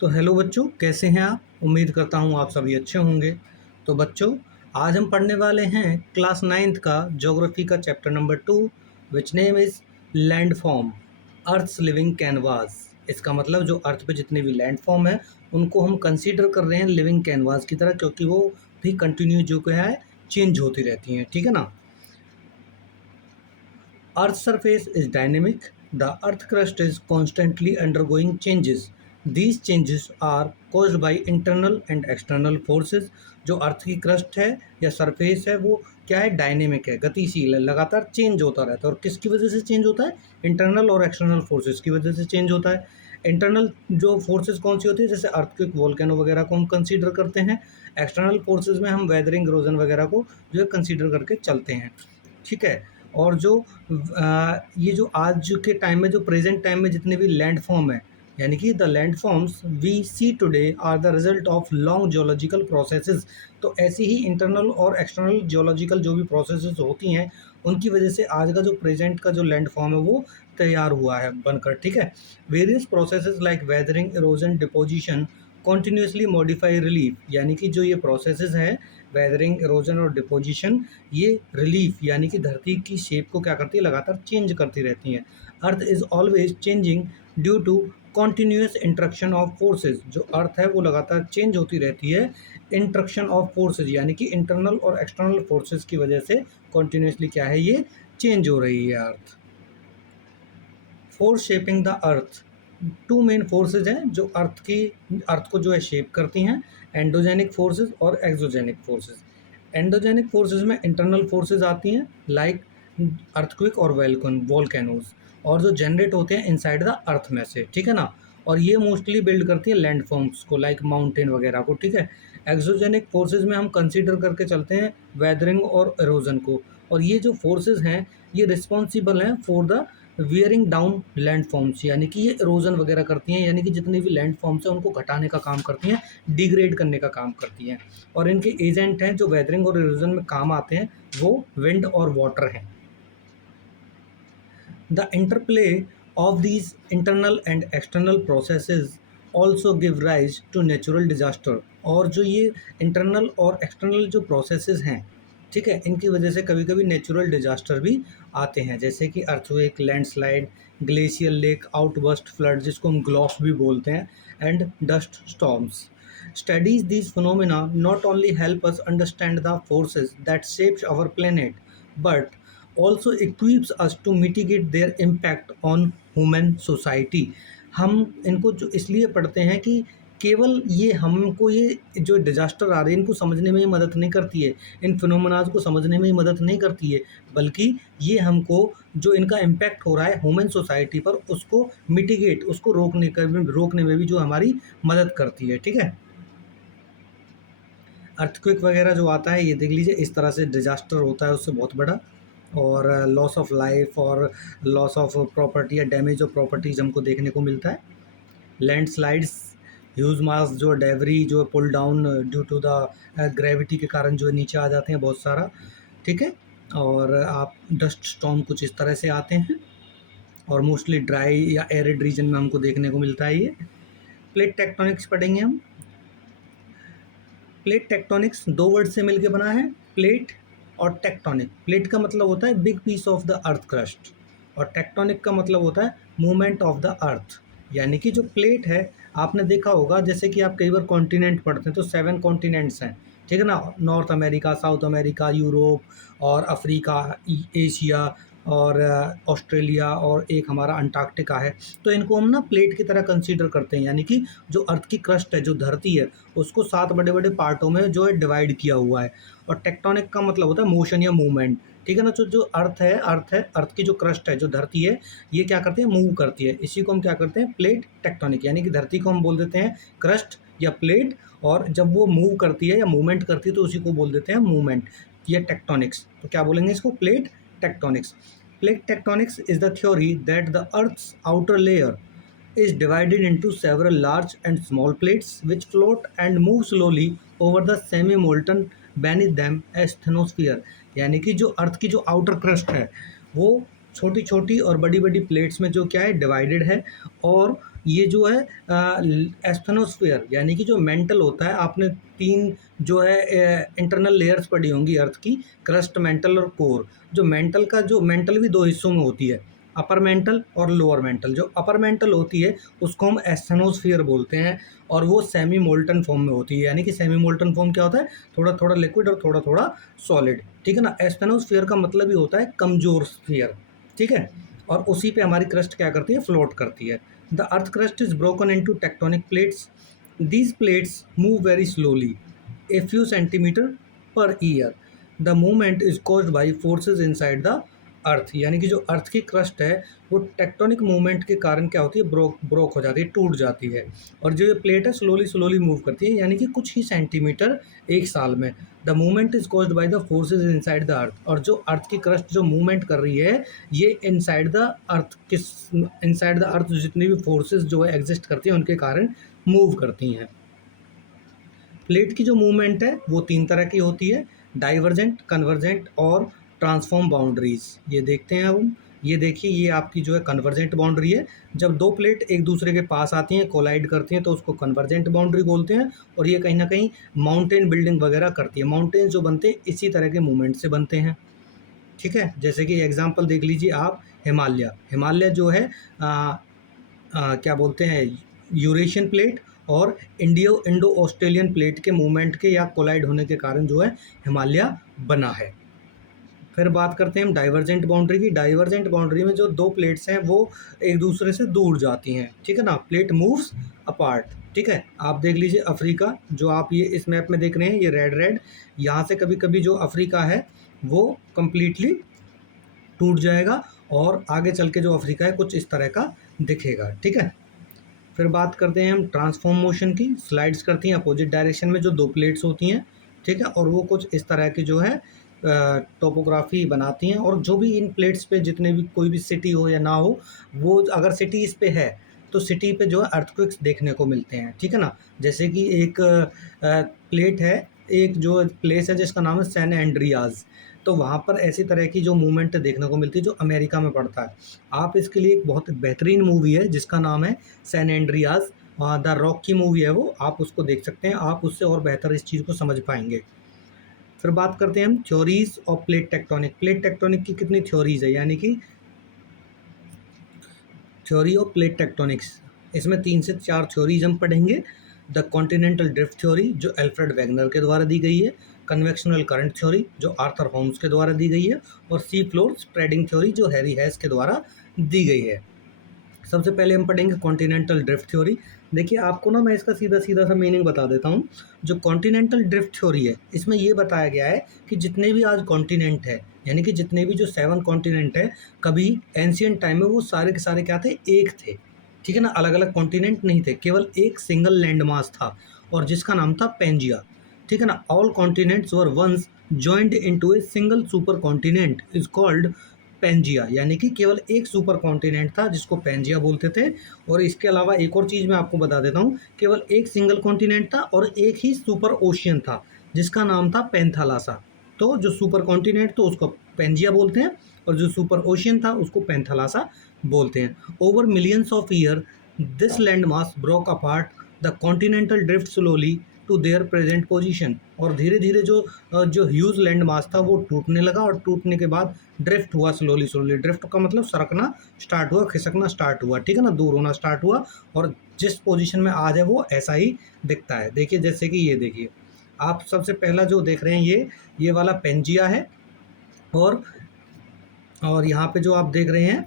तो हेलो बच्चों, कैसे हैं आप? उम्मीद करता हूँ आप सभी अच्छे होंगे। तो बच्चों, आज हम पढ़ने वाले हैं क्लास 9th का ज्योग्राफी का chapter number 2, which name is landform, earth's living canvas. इसका मतलब जो अर्थ पे जितने भी लैंड फॉर्म है उनको हम कंसीडर कर रहे हैं लिविंग कैनवास की तरह, क्योंकि वो भी कंटिन्यू जो क्या है चेंज होती रहती हैं। ठीक है ना? Earth's surface is dynamic. The Earth crust is constantly undergoing changes. These changes are caused by internal and external forces. जो अर्थ की क्रस्ट है या सरफेस है वो क्या है? डायनेमिक है, गतिशील है, लगातार चेंज होता रहता है। और किसकी वजह से चेंज होता है? इंटरनल और एक्सटर्नल फोर्सेस की वजह से चेंज होता है। इंटरनल जो फोर्सेस कौन सी होती है? जैसे अर्थक्वेक, वोल्केनो वगैरह को हम कंसीडर करते हैं। एक्सटर्नल फोर्सेस में हम वेदरिंग, इरोजन वगैरह को जो है कंसीडर करके चलते हैं। ठीक है। और जो ये जो आज के टाइम में, जो प्रेजेंट टाइम में जितने भी लैंड फॉर्म है, यानी कि the landforms we see today are the result of long geological processes. तो ऐसी ही इंटरनल और एक्सटर्नल जियोलॉजिकल जो भी प्रोसेसेस होती हैं उनकी वजह से आज का जो प्रेजेंट का जो लैंड फॉर्म है वो तैयार हुआ है बनकर। ठीक है। Various processes like weathering, erosion, deposition continuously modify relief, यानी कि जो ये प्रोसेसेस हैं वेदरिंग, इरोजन और डिपोजिशन, ये रिलीफ यानी कि धरती की शेप को क्या करती है? लगातार चेंज करती रहती हैं। Earth is always changing due to continuous interaction of forces. जो अर्थ है वो लगातार चेंज होती रहती है इंट्रक्शन ऑफ फोर्सेज, यानी कि इंटरनल और एक्सटर्नल फोर्सेज की वजह से कॉन्टिन्यूसली क्या है, ये चेंज हो रही है earth. Force shaping the earth, two main forces हैं जो अर्थ को जो है शेप करती हैं, एंडोजेनिक फोर्सेज और एक्सोजेनिक फोर्सेज। एंडोजेनिक फोर्सेज में इंटरनल फोर्सेज आती हैं लाइक अर्थक्वेक और वोल्केनोज, और जो जनरेट होते हैं इनसाइड द अर्थ में से। ठीक है ना? और ये मोस्टली बिल्ड करती है लैंड फॉर्म्स को, लाइक माउंटेन वगैरह को। ठीक है। एक्सोजेनिक फोर्सेज में हम कंसीडर करके चलते हैं वेदरिंग और इरोजन को। और ये जो फोर्सेज हैं ये रिस्पॉन्सिबल हैं for the wearing down land forms, यानी कि ये इरोजन वगैरह करती हैं, यानी कि जितने भी लैंड फॉर्म्स हैं उनको घटाने का काम करती हैं, डिग्रेड करने का काम करती हैं। और इनके एजेंट हैं जो वेदरिंग और इरोजन में काम आते हैं, वो विंड और वाटर हैं। The interplay of these internal and external processes also give rise to natural disaster। और जो ये इंटरनल और एक्सटर्नल जो प्रोसेसेस हैं, ठीक है, इनकी वजह से कभी कभी नेचुरल डिजास्टर भी आते हैं, जैसे कि earthquake, landslide, glacial lake outburst, flood जिसको हम ग्लॉस भी बोलते हैं, and dust storms. Studies these phenomena not only help us understand the forces that shapes our planet, but also equips us to mitigate their impact on human society। हम इनको जो इसलिए पढ़ते हैं कि केवल ये हमको ये जो डिजास्टर आ रहे हैं इनको समझने में ही मदद नहीं करती है, इन फिनोमेनाज को समझने में ही मदद नहीं करती है, बल्कि ये हमको जो इनका इम्पैक्ट हो रहा है ह्यूमन सोसाइटी पर उसको मिटिगेट, उसको रोकने में भी जो हमारी मदद करती है। ठीक है। अर्थक्वेक वगैरह जो आता है ये देख लीजिए, इस तरह से डिजास्टर होता है उससे बहुत बड़ा, और लॉस ऑफ लाइफ और लॉस ऑफ प्रॉपर्टी या डैमेज ऑफ प्रॉपर्टीज हमको देखने को मिलता है। लैंडस्लाइड्स, ह्यूज मास जो डेवरी जो pull down due to the gravity के कारण जो है नीचे आ जाते हैं बहुत सारा। ठीक है। और आप डस्ट स्टॉर्म कुछ इस तरह से आते हैं, और मोस्टली ड्राई या एरिड रीजन में हमको देखने को मिलता है ये। प्लेट टेक्टोनिक्स पढ़ेंगे हम। प्लेट टेक्टोनिक्स दो वर्ड से मिलकर बना है, प्लेट और टेक्टोनिक। प्लेट का मतलब होता है big piece of the earth crust, और टेक्टोनिक का मतलब होता है मूवमेंट ऑफ द अर्थ। यानी कि जो प्लेट है, आपने देखा होगा जैसे कि आप कई बार कॉन्टिनेंट पढ़ते हैं तो 7 कॉन्टिनेंट्स हैं। ठीक है ना? North America, south America, Europe और अफ्रीका, एशिया और ऑस्ट्रेलिया, और एक हमारा अंटार्कटिका है। तो इनको हम ना प्लेट की तरह कंसीडर करते हैं, यानी कि जो अर्थ की क्रस्ट है, जो धरती है, उसको 7 बड़े बड़े पार्टों में जो है डिवाइड किया हुआ है। और टेक्टोनिक का मतलब होता है मोशन या मूवमेंट। ठीक है ना? जो जो अर्थ की जो क्रस्ट है, जो धरती है, ये क्या करती है? मूव करती है। इसी को हम क्या करते हैं? प्लेट टेक्टोनिक, यानी कि धरती को हम बोल देते हैं क्रस्ट या प्लेट, और जब वो मूव करती है या मूवमेंट करती है तो उसी को बोल देते हैं मूवमेंट या टेक्टोनिक्स। तो क्या बोलेंगे इसको? Plate tectonics. Plate tectonics is the theory that the Earth's outer layer is divided into several large and small plates which float and move slowly over the semi-molten beneath them asthenosphere। यानी कि जो अर्थ की जो outer crust है वो छोटी छोटी और बड़ी बड़ी प्लेट्स में जो क्या है डिवाइडेड है, और ये जो है एस्थनोस्फीयर यानी कि जो मेंटल होता है, आपने 3 जो है इंटरनल लेयर्स पढ़ी होंगी अर्थ की, क्रस्ट, मेंटल और कोर। जो मेंटल भी 2 हिस्सों में होती है, अपर मेंटल और लोअर मेंटल। जो अपर मेंटल होती है उसको हम एस्थनोस्फीयर बोलते हैं, और वो सेमी मोल्टन फॉर्म में होती है। यानी कि सेमी मोल्टन फॉर्म क्या होता है? थोड़ा थोड़ा लिक्विड और थोड़ा थोड़ा सॉलिड, ठीक है ना। एस्थनोस्फीयर का मतलब ही होता है कमजोर स्फीयर, ठीक है। और उसी पे हमारी क्रस्ट क्या करती है? फ्लोट करती है। The earth crust is broken into tectonic plates. These plates move very slowly, a few centimeter per year. The movement is caused by forces inside the अर्थ। यानी कि जो अर्थ की क्रस्ट है वो टेक्टोनिक मूवमेंट के कारण क्या होती है? ब्रोक हो जाती है, टूट जाती है। और जो ये प्लेट है स्लोली स्लोली मूव करती है, यानी कि कुछ ही सेंटीमीटर एक साल में। The movement is caused by the forces inside the earth. और जो अर्थ की क्रस्ट जो मूवमेंट कर रही है, ये inside the earth, inside the earth जितनी भी फोर्सेज जो है एग्जिस्ट करती हैं उनके कारण मूव करती हैं। प्लेट की जो मूवमेंट है वो 3 तरह की होती है, डाइवर्जेंट, कन्वर्जेंट और ट्रांसफॉर्म बाउंड्रीज। ये देखते हैं अब हम। ये देखिए, ये आपकी जो है कन्वर्जेंट बाउंड्री है। जब 2 प्लेट एक दूसरे के पास आती हैं, कोलाइड करती हैं, तो उसको कन्वर्जेंट बाउंड्री बोलते हैं। और ये कहीं ना कहीं माउंटेन बिल्डिंग वगैरह करती है। माउंटेन जो बनते हैं इसी तरह के मूवमेंट से बनते हैं, ठीक है। जैसे कि एग्जाम्पल देख लीजिए आप, हिमालय। हिमालय जो है क्या बोलते हैं, यूरेशियन प्लेट और इंडो ऑस्ट्रेलियन प्लेट के मूवमेंट के या कोलाइड होने के कारण जो है हिमालय बना है। फिर बात करते हैं हम डाइवर्जेंट बाउंड्री की। डाइवर्जेंट बाउंड्री में जो 2 प्लेट्स हैं वो एक दूसरे से दूर जाती हैं, ठीक है ना। प्लेट मूव्स अपार्ट, ठीक है। आप देख लीजिए अफ्रीका, जो आप ये इस मैप में देख रहे हैं, ये रेड रेड, यहाँ से कभी कभी जो अफ्रीका है वो कंप्लीटली टूट जाएगा और आगे चल के जो अफ्रीका है कुछ इस तरह का दिखेगा, ठीक है। फिर बात करते हैं हम ट्रांसफॉर्म मोशन की। स्लाइड्स करती हैं अपोजिट डायरेक्शन में जो 2 प्लेट्स होती हैं, ठीक है। और वो कुछ इस तरह की जो है टोपोग्राफी बनाती हैं। और जो भी इन प्लेट्स पे जितने भी कोई भी सिटी हो या ना हो, वो अगर सिटी इस पे है तो सिटी पे जो है अर्थक्वेक्स देखने को मिलते हैं, ठीक है ना। जैसे कि एक प्लेट है, एक जो प्लेस है जिसका नाम है सैन एंड्रियाज, तो वहाँ पर ऐसी तरह की जो मूवमेंट देखने को मिलती है जो अमेरिका में पड़ता है। आप इसके लिए एक बहुत बेहतरीन मूवी है जिसका नाम है सैन एंड्रियाज, द रॉक की मूवी है वो, आप उसको देख सकते हैं। आप उससे और बेहतर इस चीज़ को समझ पाएंगे। फिर बात करते हैं हम theories of plate tectonic. Plate tectonic की कितनी थ्योरीज है, यानी कि थ्योरी ऑफ प्लेट टेक्टोनिक्स, इसमें 3 से 4 थ्योरीज हम पढ़ेंगे। द कॉन्टिनेंटल ड्रिफ्ट थ्योरी जो एल्फ्रेड वैगनर के द्वारा दी गई है, कन्वेक्शनल करंट थ्योरी जो आर्थर होम्स के द्वारा दी गई है, और सी फ्लोर स्प्रेडिंग थ्योरी जो हैरी हैस के द्वारा दी गई है। सबसे पहले हम पढ़ेंगे कॉन्टिनेंटल ड्रिफ्ट थ्योरी। देखिए आपको ना मैं इसका सीधा सीधा सा मीनिंग बता देता हूँ। जो कॉन्टिनेंटल ड्रिफ्ट थ्योरी है इसमें ये बताया गया है कि जितने भी आज कॉन्टिनेंट है, यानी कि जितने भी जो 7 कॉन्टिनेंट है, कभी एंशियंट टाइम में वो सारे के सारे क्या थे? एक थे, ठीक है ना। अलग अलग कॉन्टिनेंट नहीं थे, केवल एक सिंगल लैंड मास था और जिसका नाम था पेंजिया, ठीक है ना। All continents were once joined into a single supercontinent is called Pangaea. यानी कि केवल एक सुपर कॉन्टिनेंट था जिसको पेंजिया बोलते थे। और इसके अलावा एक और चीज़ मैं आपको बता देता हूँ, केवल एक सिंगल कॉन्टिनेंट था और एक ही सुपर ओशियन था जिसका नाम था पेंथालासा। तो जो सुपर कॉन्टिनेंट तो उसको पेंजिया बोलते हैं और जो सुपर ओशियन था उसको पेंथालासा बोलते हैं। Over millions of year this landmass broke apart, the continental drift slowly to their present position. और धीरे धीरे जो ह्यूज लैंड मास था वो टूटने लगा और टूटने के बाद ड्रिफ्ट हुआ स्लोली स्लोली। ड्रिफ्ट का मतलब सरकना स्टार्ट हुआ, खिसकना स्टार्ट हुआ, ठीक है ना, दूर होना स्टार्ट हुआ। और जिस पोजीशन में आज है वो ऐसा ही दिखता है। देखिए जैसे कि ये देखिए, आप सबसे पहला जो देख रहे हैं ये वाला पेंजिया है। और यहाँ पे जो आप देख रहे हैं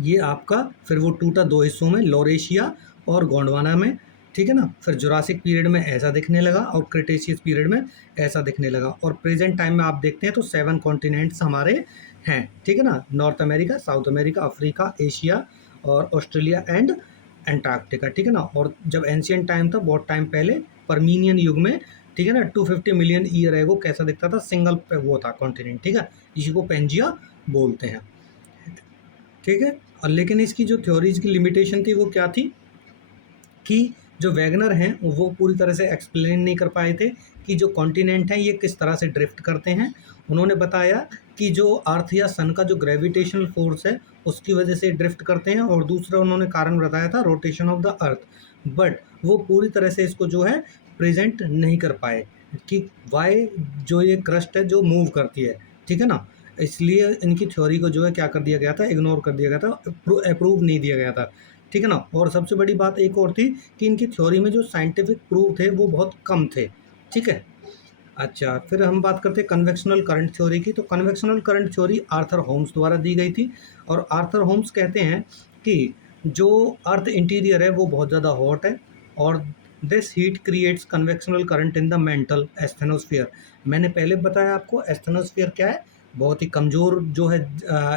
ये आपका फिर वो टूटा 2 हिस्सों में, लॉरेशिया और गोंडवाना में, ठीक है ना। फिर जुरासिक पीरियड में ऐसा दिखने लगा और क्रिटेशियस पीरियड में ऐसा दिखने लगा। और प्रेजेंट टाइम में आप देखते हैं तो 7 कॉन्टिनेंट्स हमारे हैं, ठीक है ना। North America, south America, Africa, Asia और ऑस्ट्रेलिया एंड एंटार्क्टिका, ठीक है ना। और जब एंशियंट टाइम था, बहुत टाइम पहले, परमीनियन युग में, ठीक है ना, 250 मिलियन ईयर एगो कैसा दिखता था? सिंगल पे वो था कॉन्टिनेंट, ठीक है। इसी को पेंजिया बोलते हैं, ठीक है। और लेकिन इसकी जो थ्योरीज की लिमिटेशन थी वो क्या थी कि जो वैगनर हैं वो पूरी तरह से एक्सप्लेन नहीं कर पाए थे कि जो कॉन्टिनेंट हैं ये किस तरह से ड्रिफ्ट करते हैं। उन्होंने बताया कि जो अर्थ या सन का जो ग्रेविटेशनल फोर्स है उसकी वजह से ड्रिफ्ट करते हैं, और दूसरा उन्होंने कारण बताया था rotation of the earth, but वो पूरी तरह से इसको जो है प्रेजेंट नहीं कर पाए कि वाई जो ये क्रस्ट है जो मूव करती है, ठीक है ना। इसलिए इनकी थ्योरी को जो है क्या कर दिया गया था, इग्नोर कर दिया गया था, अप्रूव नहीं दिया गया था, ठीक है ना। और सबसे बड़ी बात एक और थी कि इनकी थ्योरी में जो साइंटिफिक प्रूफ थे वो बहुत कम थे, ठीक है। अच्छा, फिर हम बात करते हैं कन्वेक्शनल करंट थ्योरी की। तो convectional current theory Arthur Holmes द्वारा दी गई थी, और आर्थर होम्स कहते हैं कि जो अर्थ इंटीरियर है वो बहुत ज़्यादा हॉट है, और this heat creates convectional current in the mental asthenosphere. मैंने पहले बताया आपको एस्थेनोस्फीयर क्या है, बहुत ही कमज़ोर जो है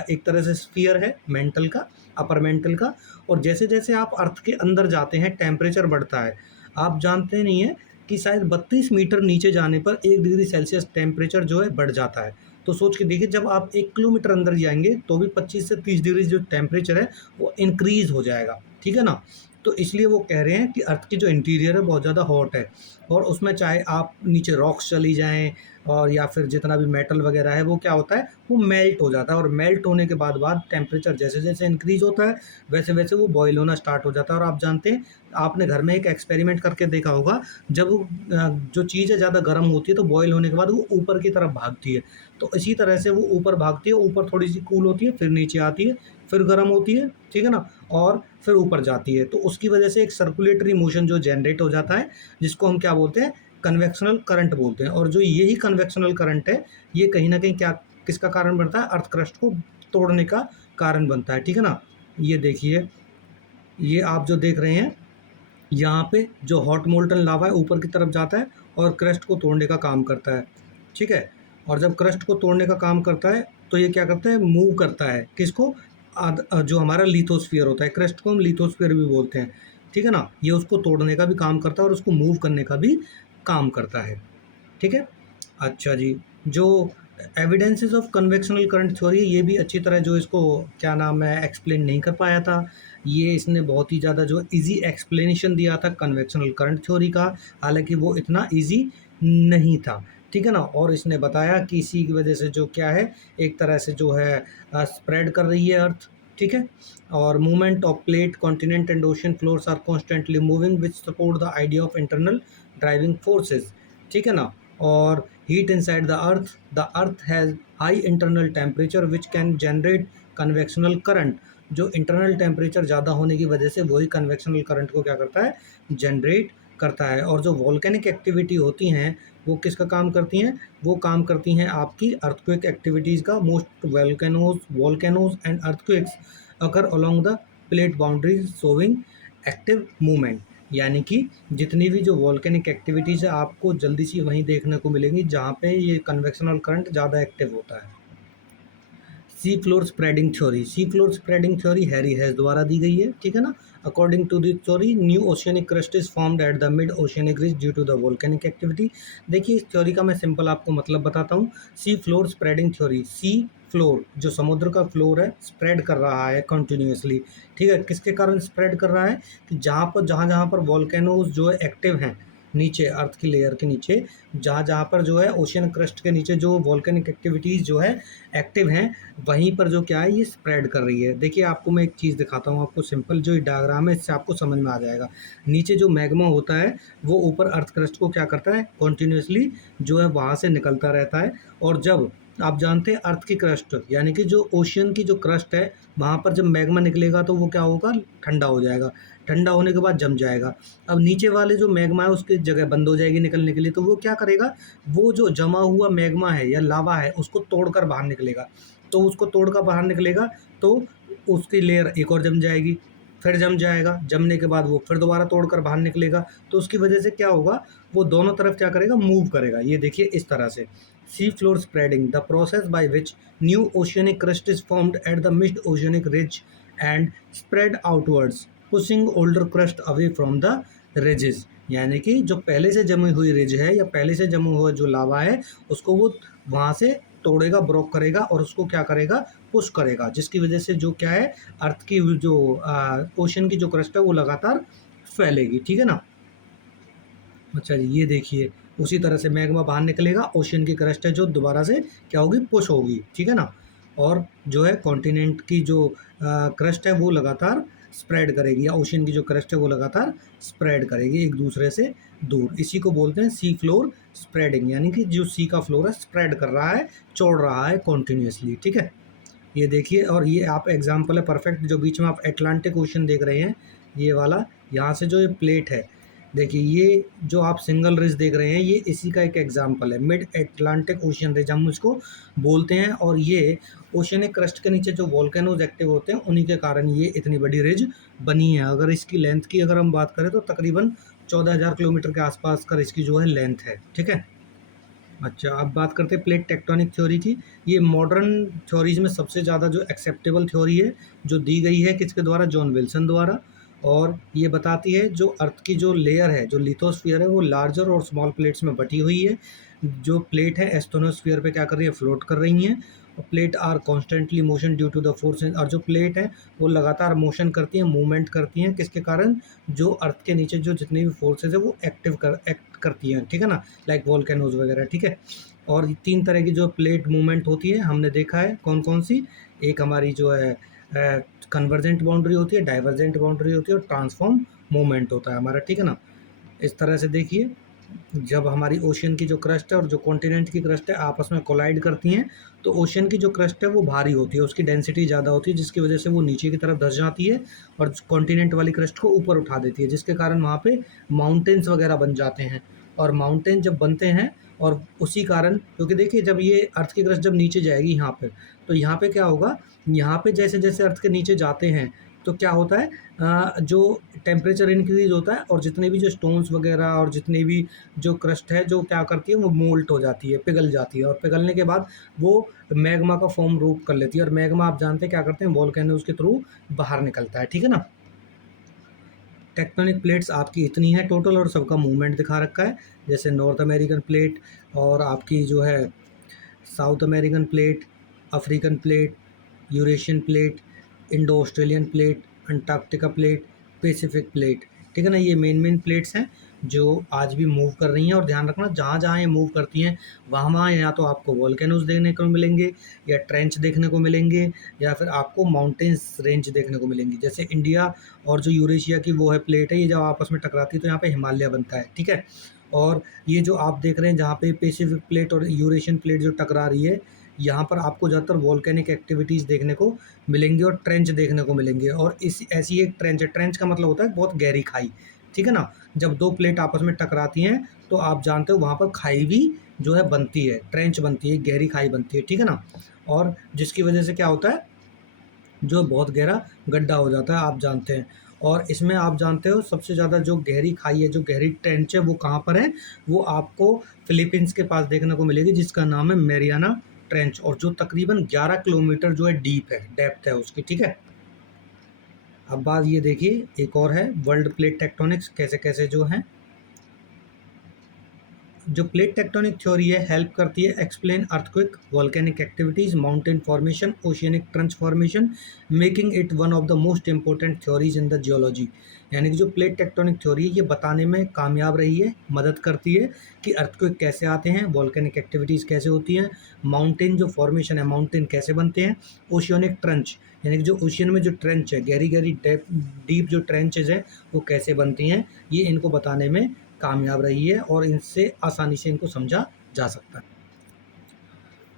एक तरह से स्फीयर है मेंटल का, अपर मेंटल का। और जैसे जैसे आप अर्थ के अंदर जाते हैं टेम्परेचर बढ़ता है। आप जानते नहीं हैं कि शायद 32 मीटर नीचे जाने पर 1 डिग्री सेल्सियस टेम्परेचर जो है बढ़ जाता है। तो सोच के देखिए, जब आप 1 किलोमीटर अंदर जाएंगे तो भी 25 से 30 डिग्री जो टेम्परेचर है वो इंक्रीज हो जाएगा, ठीक है ना। तो इसलिए वो कह रहे हैं कि अर्थ की जो इंटीरियर है बहुत ज़्यादा हॉट है, और उसमें चाहे आप नीचे रॉक्स चली जाएं और या फिर जितना भी मेटल वगैरह है वो क्या होता है, वो मेल्ट हो जाता है, और मेल्ट होने के बाद टेम्परेचर जैसे जैसे इंक्रीज होता है वैसे वैसे वो बॉयल होना स्टार्ट हो जाता है। और आप जानते हैं, आपने घर में एक एक्सपेरिमेंट करके देखा होगा, जब जो चीज़ है ज़्यादा गर्म होती है तो बॉयल होने के बाद वो ऊपर की तरफ भागती है। तो इसी तरह से वो ऊपर भागती है, ऊपर थोड़ी सी कूल होती है, फिर नीचे आती है, फिर गर्म होती है, ठीक है ना, और फिर ऊपर जाती है। तो उसकी वजह से एक सर्कुलेटरी मोशन जो जनरेट हो जाता है, जिसको हम क्या बोलते हैं, कन्वेक्शनल करंट बोलते हैं। और जो यही कन्वेक्शनल करंट है, ये कहीं ना कहीं क्या किसका कारण बनता है, अर्थ क्रस्ट को तोड़ने का कारण बनता है, ठीक है ना। ये देखिए, ये आप जो देख रहे हैं यहाँ पे, जो हॉट मोल्टन लावा है ऊपर की तरफ जाता है और क्रस्ट को तोड़ने का काम करता है, ठीक है। और जब क्रस्ट को तोड़ने का काम करता है तो ये क्या करता है, मूव करता है किसको, जो हमारा लिथोस्फीयर होता है, क्रस्ट को हम लिथोस्फीयर भी बोलते हैं, ठीक है ना। ये उसको तोड़ने का भी काम करता है और उसको मूव करने का भी काम करता है, ठीक है। अच्छा जी, जो evidences of convectional current theory, ये भी अच्छी तरह जो इसको क्या नाम है एक्सप्लेन नहीं कर पाया था। ये इसने बहुत ही ज़्यादा जो इजी एक्सप्लेनेशन दिया था कन्वेक्शनल करंट थ्योरी का, हालांकि वो इतना इजी नहीं था, ठीक है ना। और इसने बताया कि इसी की वजह से जो क्या है, एक तरह से जो है स्प्रेड कर रही है अर्थ, ठीक है। और movement of plate continent and ocean floors are constantly moving which support the idea of internal driving forces, ठीक है ना। और heat inside the earth has high internal temperature which can generate convectional current। जो internal temperature ज़्यादा होने की वजह से वही कन्वेक्शनल करंट को क्या करता है, जनरेट करता है। और जो वॉल्केनिक एक्टिविटी होती हैं वो किसका काम करती हैं, वो काम करती हैं आपकी अर्थक्वेक एक्टिविटीज़ का। Most volcanoes and earthquakes occur along the plate boundaries showing active movement. यानी कि जितनी भी जो वॉल्केनिक एक्टिविटीज़ है आपको जल्दी सी वहीं देखने को मिलेंगी जहाँ पे ये कन्वेक्शनल करंट ज़्यादा एक्टिव होता है। Sea floor spreading theory, sea floor spreading theory Harry Hess द्वारा दी गई है, ठीक है ना। According to this theory new oceanic crust is formed at the mid oceanic ridge due to the volcanic activity. देखिए, इस थ्योरी का मैं सिंपल आपको मतलब बताता हूँ। सी floor spreading theory, sea floor जो समुद्र का फ्लोर है स्प्रेड कर रहा है कंटिन्यूसली, ठीक है। किसके कारण स्प्रेड कर रहा है, कि जहाँ जहाँ पर वॉल्केनोज जो है एक्टिव हैं नीचे अर्थ की लेयर के नीचे, जहाँ जहाँ पर जो है ओशियन क्रस्ट के नीचे जो वॉल्केनिक एक्टिविटीज़ जो है एक्टिव हैं, वहीं पर जो क्या है ये स्प्रेड कर रही है। देखिए, आपको मैं एक चीज़ दिखाता हूँ, आपको सिंपल जो डायग्राम है इससे आपको समझ में आ जाएगा। नीचे जो मैग्मा होता है वो ऊपर अर्थ क्रस्ट को क्या करता है, कॉन्टीन्यूसली जो है वहाँ से निकलता रहता है। और जब आप जानते हैं अर्थ की क्रस्ट यानी कि जो ओशियन की जो क्रस्ट है वहाँ पर जब मैग्मा निकलेगा तो वो क्या होगा, ठंडा हो जाएगा, ठंडा होने के बाद जम जाएगा। अब नीचे वाले जो मैग्मा है उसकी जगह बंद हो जाएगी निकलने के लिए, तो वो क्या करेगा, वो जो जमा हुआ मैग्मा है या लावा है उसको तोड़कर बाहर निकलेगा। तो उसको तोड़कर बाहर निकलेगा तो उसकी लेयर एक और जम जाएगी, फिर जम जाएगा, जमने के बाद वो फिर दोबारा तोड़कर बाहर निकलेगा। तो उसकी वजह से क्या होगा, वो दोनों तरफ क्या करेगा, मूव करेगा। ये देखिए इस तरह से sea floor spreading, the process by which new oceanic crust is formed at the mid oceanic ridge and spread outwards pushing older crust away from the ridges। यानी कि जो पहले से जमी हुई रिज है या पहले से जमा हुआ जो लावा है उसको वो वहाँ से तोड़ेगा, ब्रोक करेगा और उसको क्या करेगा, पुश करेगा, जिसकी वजह से जो क्या है, अर्थ की जो ओशन की जो क्रस्ट है वो लगातार फैलेगी, ठीक है ना। अच्छा जी, ये देखिए उसी तरह से मैग्मा बाहर निकलेगा, ओशियन की क्रस्ट है जो दोबारा से क्या होगी, पुश होगी, ठीक है ना। और जो है कॉन्टिनेंट की जो क्रस्ट है वो लगातार स्प्रेड करेगी, या ओशन की जो क्रस्ट है वो लगातार स्प्रेड करेगी एक दूसरे से दूर। इसी को बोलते हैं सी फ्लोर स्प्रेडिंग, यानी कि जो सी का फ्लोर है स्प्रेड कर रहा है, चौड़ रहा है कॉन्टिन्यूसली, ठीक है। ये देखिए, और ये आप एग्जांपल है परफेक्ट, जो बीच में आप अटलांटिक ओशन देख रहे हैं, ये वाला, यहाँ से जो ये प्लेट है, देखिए ये जो आप सिंगल रिज देख रहे हैं, ये इसी का एक एग्जांपल है, मिड अटलांटिक ओशन रिज हम उसको बोलते हैं। और ये ओशनिक क्रस्ट के नीचे जो वोल्केनोज एक्टिव होते हैं, उन्हीं के कारण ये इतनी बड़ी रिज बनी है। अगर इसकी लेंथ की अगर हम बात करें तो तकरीबन 14,000 किलोमीटर के आसपास का इसकी जो है लेंथ है, ठीक है। अच्छा, अब बात करते हैं प्लेट टेक्टोनिक थ्योरी की। ये मॉडर्न थ्योरीज में सबसे ज़्यादा जो एक्सेप्टेबल थ्योरी है, जो दी गई है किसके द्वारा, जॉन विल्सन द्वारा। और ये बताती है जो अर्थ की जो लेयर है, जो लिथोस्फीयर है, वो लार्जर और स्मॉल प्लेट्स में बटी हुई है। जो प्लेट है एस्टोनोस्फीयर पे क्या कर रही है, फ्लोट कर रही हैं। और plate are constantly motion due to the force, और जो प्लेट है वो लगातार मोशन करती हैं, मूवमेंट करती हैं, किसके कारण, जो अर्थ के नीचे जो जितनी भी फोर्सेज है वो एक्ट करती हैं, ठीक है ना, लाइक वोल्केनोज वगैरह, ठीक है। और 3 तरह की जो प्लेट मूवमेंट होती है हमने देखा है, कौन कौन सी, एक हमारी जो है कन्वर्जेंट बाउंड्री होती है, डाइवर्जेंट बाउंड्री होती है, और ट्रांसफॉर्म मूवमेंट होता है हमारा, ठीक है ना। इस तरह से देखिए, जब हमारी ओशन की जो क्रस्ट है और जो कॉन्टिनेंट की क्रस्ट है आपस में कोलाइड करती हैं, तो ओशन की जो क्रस्ट है वो भारी होती है, उसकी डेंसिटी ज़्यादा होती है, जिसकी वजह से वो नीचे की तरफ धंस जाती है, और कॉन्टिनेंट वाली क्रस्ट को ऊपर उठा देती है, जिसके कारण वहाँ पे माउंटेन्स वगैरह बन जाते हैं। और माउंटेन जब बनते हैं, और उसी कारण, क्योंकि देखिए जब ये अर्थ की क्रस्ट जब नीचे जाएगी यहाँ पर, तो यहाँ पे क्या होगा, यहाँ पे जैसे जैसे अर्थ के नीचे जाते हैं तो क्या होता है, जो टेम्परेचर इंक्रीज होता है, और जितने भी जो स्टोन्स वगैरह और जितनी भी जो क्रस्ट है जो क्या करती है, वो मोल्ट हो जाती है, पिघल जाती है, और पिघलने के बाद वो मैग्मा का फॉर्म रूप कर लेती है। और मैग्मा आप जानते हैं क्या करते हैं, वोल्केनोज के थ्रू बाहर निकलता है, ठीक है ना। टेक्टोनिक प्लेट्स आपकी इतनी है टोटल, और सबका मूवमेंट दिखा रखा है, जैसे नॉर्थ अमेरिकन प्लेट, और आपकी जो है south American plate, African plate, Eurasian plate, Indo Australian plate, Antarctica plate, Pacific plate, ठीक है ना। ये मेन प्लेट्स हैं जो आज भी मूव कर रही हैं। और ध्यान रखना, जहाँ जहाँ ये मूव करती हैं वहाँ वहाँ या तो आपको वोल्केनोज देखने को मिलेंगे, या ट्रेंच देखने को मिलेंगे, या फिर आपको माउंटेन्स रेंज देखने को मिलेंगी। जैसे इंडिया और जो यूरेशिया की वो है प्लेट है, ये जब आपस में टकराती है तो यहाँ पे हिमालय बनता है, ठीक है। और ये जो आप देख रहे हैं जहाँ पे पैसिफिक प्लेट और यूरेशियन प्लेट जो टकरा रही है, यहाँ पर आपको ज़्यादातर वॉल्केनिक एक्टिविटीज़ देखने को मिलेंगी और ट्रेंच देखने को मिलेंगे। और इस ऐसी एक ट्रेंच है, ट्रेंच का मतलब होता है बहुत गहरी खाई, ठीक है ना। जब दो प्लेट आपस में टकराती हैं तो आप जानते हो वहाँ पर खाई भी जो है बनती है, ट्रेंच बनती है, गहरी खाई बनती है, ठीक है ना। और जिसकी वजह से क्या होता है, जो बहुत गहरा गड्ढा हो जाता है, आप जानते हैं। और इसमें आप जानते हो सबसे ज़्यादा जो गहरी खाई है, जो गहरी ट्रेंच है, वो कहाँ पर है, वो आपको फिलीपींस के पास देखने को मिलेगी, जिसका नाम है मैरियाना ट्रेंच, और जो तकरीबन 11 किलोमीटर जो है डीप है, डेप्थ है उसकी, ठीक है। अब बात ये देखिए, एक और है वर्ल्ड प्लेट टेक्टोनिक्स, कैसे कैसे जो हैं। जो प्लेट टेक्टोनिक थ्योरी है हेल्प करती है explain earthquake, volcanic activities, mountain formation, oceanic trench formation, making it one of the most important theories in the geology. यानी कि जो प्लेट टेक्टोनिक थ्योरी है ये बताने में कामयाब रही है, मदद करती है कि अर्थक्वेक कैसे आते हैं, वॉल्केनिक एक्टिविटीज़ कैसे होती हैं, माउंटेन जो फॉर्मेशन है, माउंटेन कैसे बनते हैं, ओशियनिक ट्रेंच यानी कि जो ओशियन में जो ट्रेंच है, गहरी गहरी डीप जो ट्रेंचेज हैं वो कैसे बनती हैं, ये इनको बताने में कामयाब रही है, और इनसे आसानी से इनको समझा जा सकता है।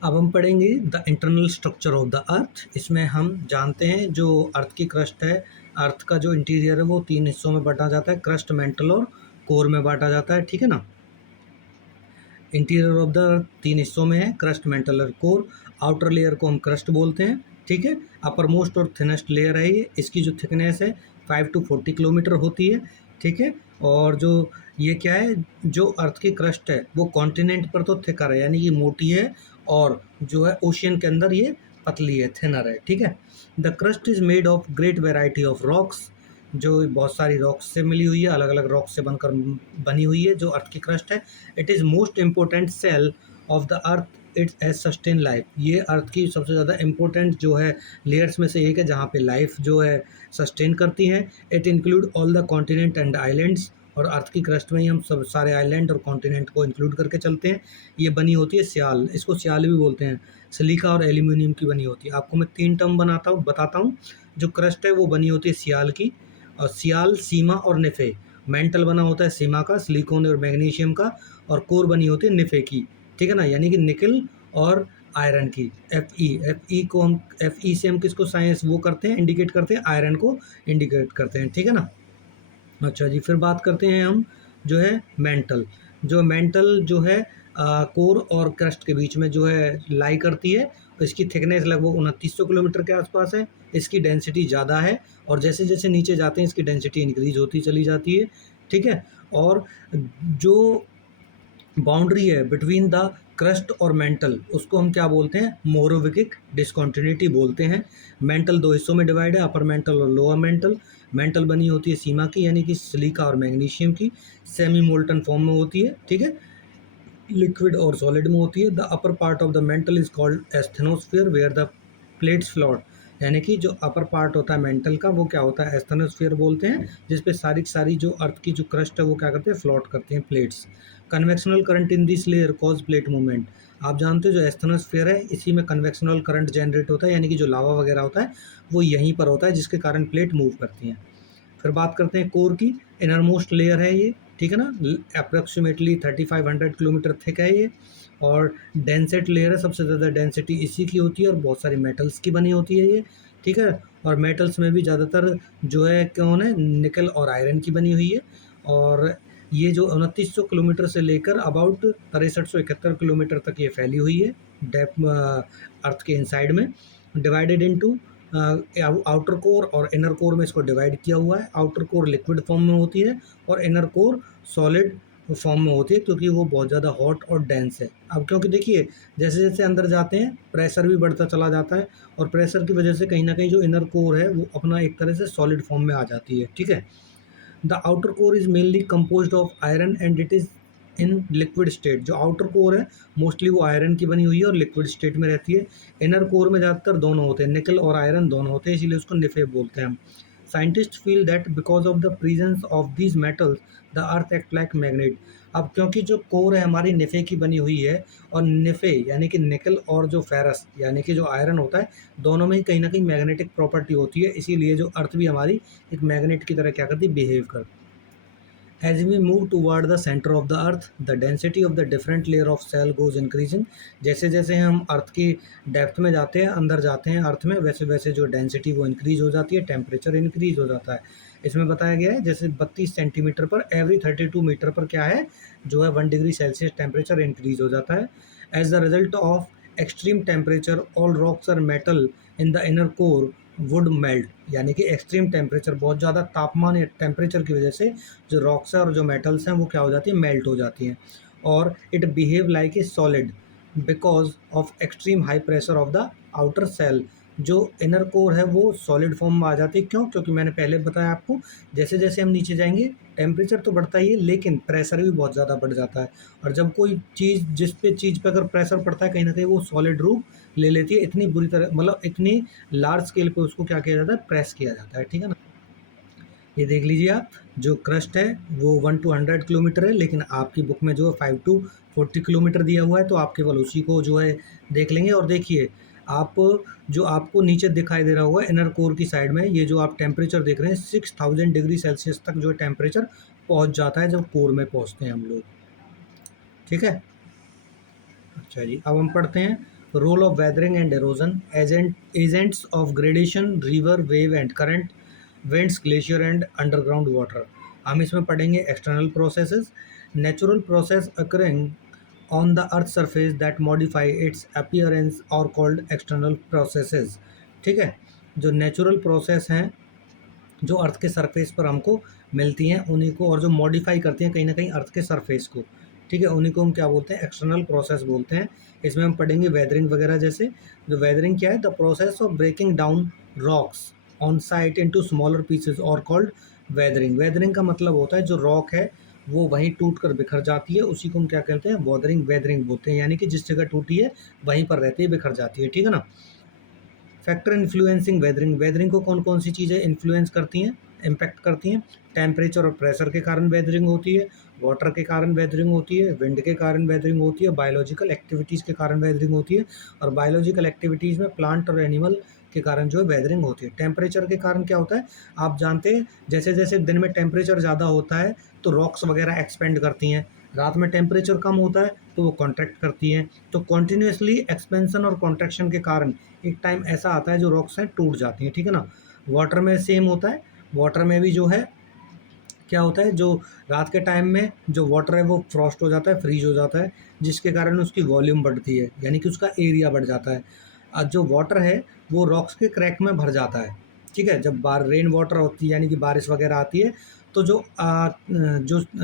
अब हम पढ़ेंगे the internal structure of the अर्थ। इसमें हम जानते हैं जो अर्थ की क्रस्ट है, अर्थ का जो इंटीरियर है वो 3 हिस्सों में बांटा जाता है, क्रस्ट, मेंटल और कोर में बांटा जाता है, ठीक है ना। इंटीरियर ऑफ द अर्थ 3 हिस्सों में है, क्रस्ट, मेंटल और कोर। आउटर लेयर को हम क्रस्ट बोलते हैं, ठीक है। अपर मोस्ट और थिनेस्ट लेयर है ये, इसकी जो थिकनेस है 5 to 40 किलोमीटर होती है, ठीक है। और जो ये क्या है, जो अर्थ की क्रस्ट है वो कॉन्टिनेंट पर तो थिकर है, यानी कि मोटी है, और जो है ओशियन के अंदर ये पतली है, थिनर है, ठीक है। The crust is made of great variety of rocks, जो बहुत सारी रॉक्स से मिली हुई है, अलग अलग रॉक्स से बनकर बनी हुई है जो अर्थ की क्रस्ट है। It is most important shell of the earth, it's as sustain life. ये अर्थ की सबसे ज़्यादा इम्पोर्टेंट जो है लेयर्स में से एक है जहाँ पे लाइफ जो है सस्टेन करती है। It include all the continent and islands, और अर्थ की क्रस्ट में ही हम सब सारे आइलैंड और कॉन्टिनेंट को इंक्लूड करके चलते हैं। ये बनी होती है स्याल, इसको स्याल भी बोलते हैं। सिलिका और एल्यूमिनियम की बनी होती है। आपको मैं 3 टर्म बताता हूँ। जो क्रस्ट है वो बनी होती है सियाल की, और सियाल, सीमा और निफे। मेंटल बना होता है सीमा का, सिलिकॉन और मैग्नीशियम का, और कोर बनी होती है निफे की, ठीक है ना, यानी कि निकल और आयरन की। एफ ई से हम किसको साइंस वो करते हैं, इंडिकेट करते हैं, आयरन को इंडिकेट करते हैं, ठीक है ना। अच्छा जी, फिर बात करते हैं हम जो है मेंटल। जो मेंटल जो है कोर और क्रस्ट के बीच में जो है लाई करती है। तो इसकी थिकनेस लगभग 2900 किलोमीटर के आसपास है। इसकी डेंसिटी ज़्यादा है, और जैसे जैसे नीचे जाते हैं इसकी डेंसिटी इंक्रीज होती चली जाती है, ठीक है। और जो बाउंड्री है बिटवीन द क्रस्ट और मेंटल, उसको हम क्या बोलते हैं, मोरोविकिक डिसकॉन्टिन्यूटी बोलते हैं। मेंटल दो हिस्सों में डिवाइड है, अपर मेंटल और लोअर मेंटल। मेंटल बनी होती है सीमा की, यानी कि सिलिका और मैग्नीशियम की, सेमी मोल्टन फॉर्म में होती है, ठीक है, लिक्विड और सॉलिड में होती है। The upper part of the mantle is called asthenosphere where the plates float, यानी कि जो अपर पार्ट होता है मेंटल का वो क्या होता है, एस्थेनोस्फीयर बोलते हैं, जिसपे सारी की सारी जो अर्थ की जो क्रस्ट है वो क्या करते हैं, फ्लोट करते हैं, plates. Convectional current in this layer cause plate movement. आप जानते हो जो एस्थेनोस्फीयर है इसी में कन्वेक्शनल करंट जनरेट होता है, यानी कि जो लावा वगैरह होता है वो यहीं पर होता है, जिसके कारण प्लेट मूव करती हैं। फिर बात करते हैं कोर की। इनर मोस्ट लेयर है ये, ठीक है ना, अप्रोक्सीमेटली 3500 किलोमीटर थिक है ये, और डेंसेट लेयर है, सबसे ज़्यादा डेंसिटी इसी की होती है, और बहुत सारी मेटल्स की बनी होती है ये, ठीक है। और मेटल्स में भी ज़्यादातर जो है कौन है, निकल और आयरन की बनी हुई है। और ये जो 2900 किलोमीटर से लेकर अबाउट 6371 किलोमीटर तक ये फैली हुई है डेप अर्थ के इनसाइड में। डिवाइडेड इनटू आउटर कोर और इनर कोर में इसको डिवाइड किया हुआ है। आउटर कोर लिक्विड फॉर्म में होती है, और इनर कोर सॉलिड फॉर्म में होती है, क्योंकि वो बहुत ज़्यादा हॉट और डेंस है। अब क्योंकि देखिए जैसे जैसे अंदर जाते हैं प्रेशर भी बढ़ता चला जाता है, और प्रेशर की वजह से कहीं ना कहीं जो इनर कोर है वो अपना एक तरह से सॉलिड फॉर्म में आ जाती है, ठीक है। The outer core is mainly composed of iron and it is in liquid state. जो आउटर कोर है मोस्टली वो आयरन की बनी हुई है और लिक्विड स्टेट में रहती है। इनर कोर में ज़्यादातर दोनों होते हैं, निकल और आयरन दोनों होते हैं, इसीलिए उसको निफे बोलते हैं हम। Scientist feel that because of the presence of these metals the earth act like magnet. अब क्योंकि जो कोर है हमारी निफे की बनी हुई है, और निफे यानी कि निकल और जो फेरस यानी कि जो आयरन होता है, दोनों में ही कहीं ना कहीं मैग्नेटिक प्रॉपर्टी होती है, इसीलिए जो अर्थ भी हमारी एक मैग्नेट की तरह क्या करती है, बिहेव करती है। As we move toward the center of the earth, the density of the different layer of cell goes increasing. जैसे जैसे हम अर्थ की डेप्थ में जाते हैं, अंदर जाते हैं अर्थ में, वैसे वैसे जो डेंसिटी वो इंक्रीज हो जाती है, टेम्परेचर इंक्रीज हो जाता है। इसमें बताया गया है जैसे 32 सेंटीमीटर पर एवरी 32 मीटर पर क्या है, जो है 1 डिग्री सेल्सियस टेम्परेचर इंक्रीज हो जाता है। As the result of extreme temperature all rocks और metal in the inner core would melt, यानी कि एक्सट्रीम टेम्परेचर, बहुत ज़्यादा तापमान या टेम्परेचर की वजह से जो रॉक्स है और जो मेटल्स हैं वो क्या हो जाती है, मेल्ट हो जाती हैं। और it behave like a solid because of extreme high pressure of the outer shell. जो इनर कोर है वो सॉलिड फॉर्म में आ जाती है, क्यों, क्योंकि मैंने पहले बताया आपको, जैसे जैसे हम नीचे जाएंगे टेम्परेचर तो बढ़ता ही है, लेकिन प्रेशर भी बहुत ज़्यादा बढ़ जाता है। और जब कोई चीज़ चीज़ पे अगर प्रेशर पड़ता है कहीं ना कहीं वो सॉलिड रूप ले लेती है, इतनी बुरी तरह, मतलब इतनी लार्ज स्केल पे उसको क्या किया जाता है, प्रेस किया जाता है, ठीक है ना। ये देख लीजिए आप, जो क्रस्ट है वो 1 to 100 किलोमीटर है, लेकिन आपकी बुक में जो है 5 to 40 किलोमीटर दिया हुआ है, तो आप केवल उसी को जो है देख लेंगे। और देखिए आप, जो आपको नीचे दिखाई दे रहा होगा इनर कोर की साइड में, ये जो आप टेम्परेचर देख रहे हैं 6000 डिग्री सेल्सियस तक जो टेम्परेचर पहुंच जाता है जब कोर में पहुंचते हैं हम लोग, ठीक है। अच्छा जी, अब हम पढ़ते हैं role of weathering and erosion agents of gradation, river, wave and current, winds, glacier and underground water. हम इसमें पढ़ेंगे external processes, natural process occurring on the earth surface that modify its appearance are called external processes, ठीक है। जो natural process हैं जो earth के surface पर हमको मिलती हैं उन्हीं को, और जो मॉडिफाई करती हैं कहीं ना कहीं अर्थ के सरफेस को, ठीक है, उन्हीं को हम क्या बोलते हैं, एक्सटर्नल प्रोसेस बोलते हैं। इसमें हम पढ़ेंगे वेदरिंग वगैरह जैसे। जो वेदरिंग क्या है, the process of breaking down rocks on site into smaller pieces are called weathering. Weathering का मतलब होता है जो रॉक है वो वहीं टूट कर बिखर जाती है, उसी को हम क्या कहते हैं, वेदरिंग बोलते हैं, यानी कि जिस जगह टूटी है वहीं पर रहती है, बिखर जाती है, ठीक है ना। फैक्टर इन्फ्लुएंसिंग वेदरिंग, वेदरिंग को कौन कौन सी चीज़ें इन्फ्लुएंस करती हैं, इम्पैक्ट करती हैं। टेम्परेचर और प्रेशर के कारण वेदरिंग होती है, वाटर के कारण वेदरिंग होती है, विंड के कारण वेदरिंग होती है, बायोलॉजिकल एक्टिविटीज़ के कारण वेदरिंग होती है। और बायोलॉजिकल एक्टिविटीज़ में प्लांट और एनिमल के कारण जो है वेदरिंग होती है। टेम्परेचर के कारण क्या होता है, आप जानते हैं जैसे जैसे दिन में टेम्परेचर ज़्यादा होता है तो रॉक्स वगैरह एक्सपेंड करती हैं, रात में टेम्परेचर कम होता है तो वो कॉन्ट्रैक्ट करती हैं। तो कॉन्टिन्यूसली एक्सपेंशन और कॉन्ट्रैक्शन के कारण एक टाइम ऐसा आता है जो रॉक्स हैं टूट जाती हैं, ठीक है ना। वाटर में सेम होता है, वाटर में भी जो है क्या होता है, जो रात के टाइम में जो वाटर है वो फ्रॉस्ट हो जाता है, फ्रीज हो जाता है, जिसके कारण उसकी वॉल्यूम बढ़ती है, यानी कि उसका एरिया बढ़ जाता है। जो वाटर है वो रॉक्स के क्रैक में भर जाता है, ठीक है। जब रेन वाटर होती है यानी कि बारिश वगैरह आती है तो जो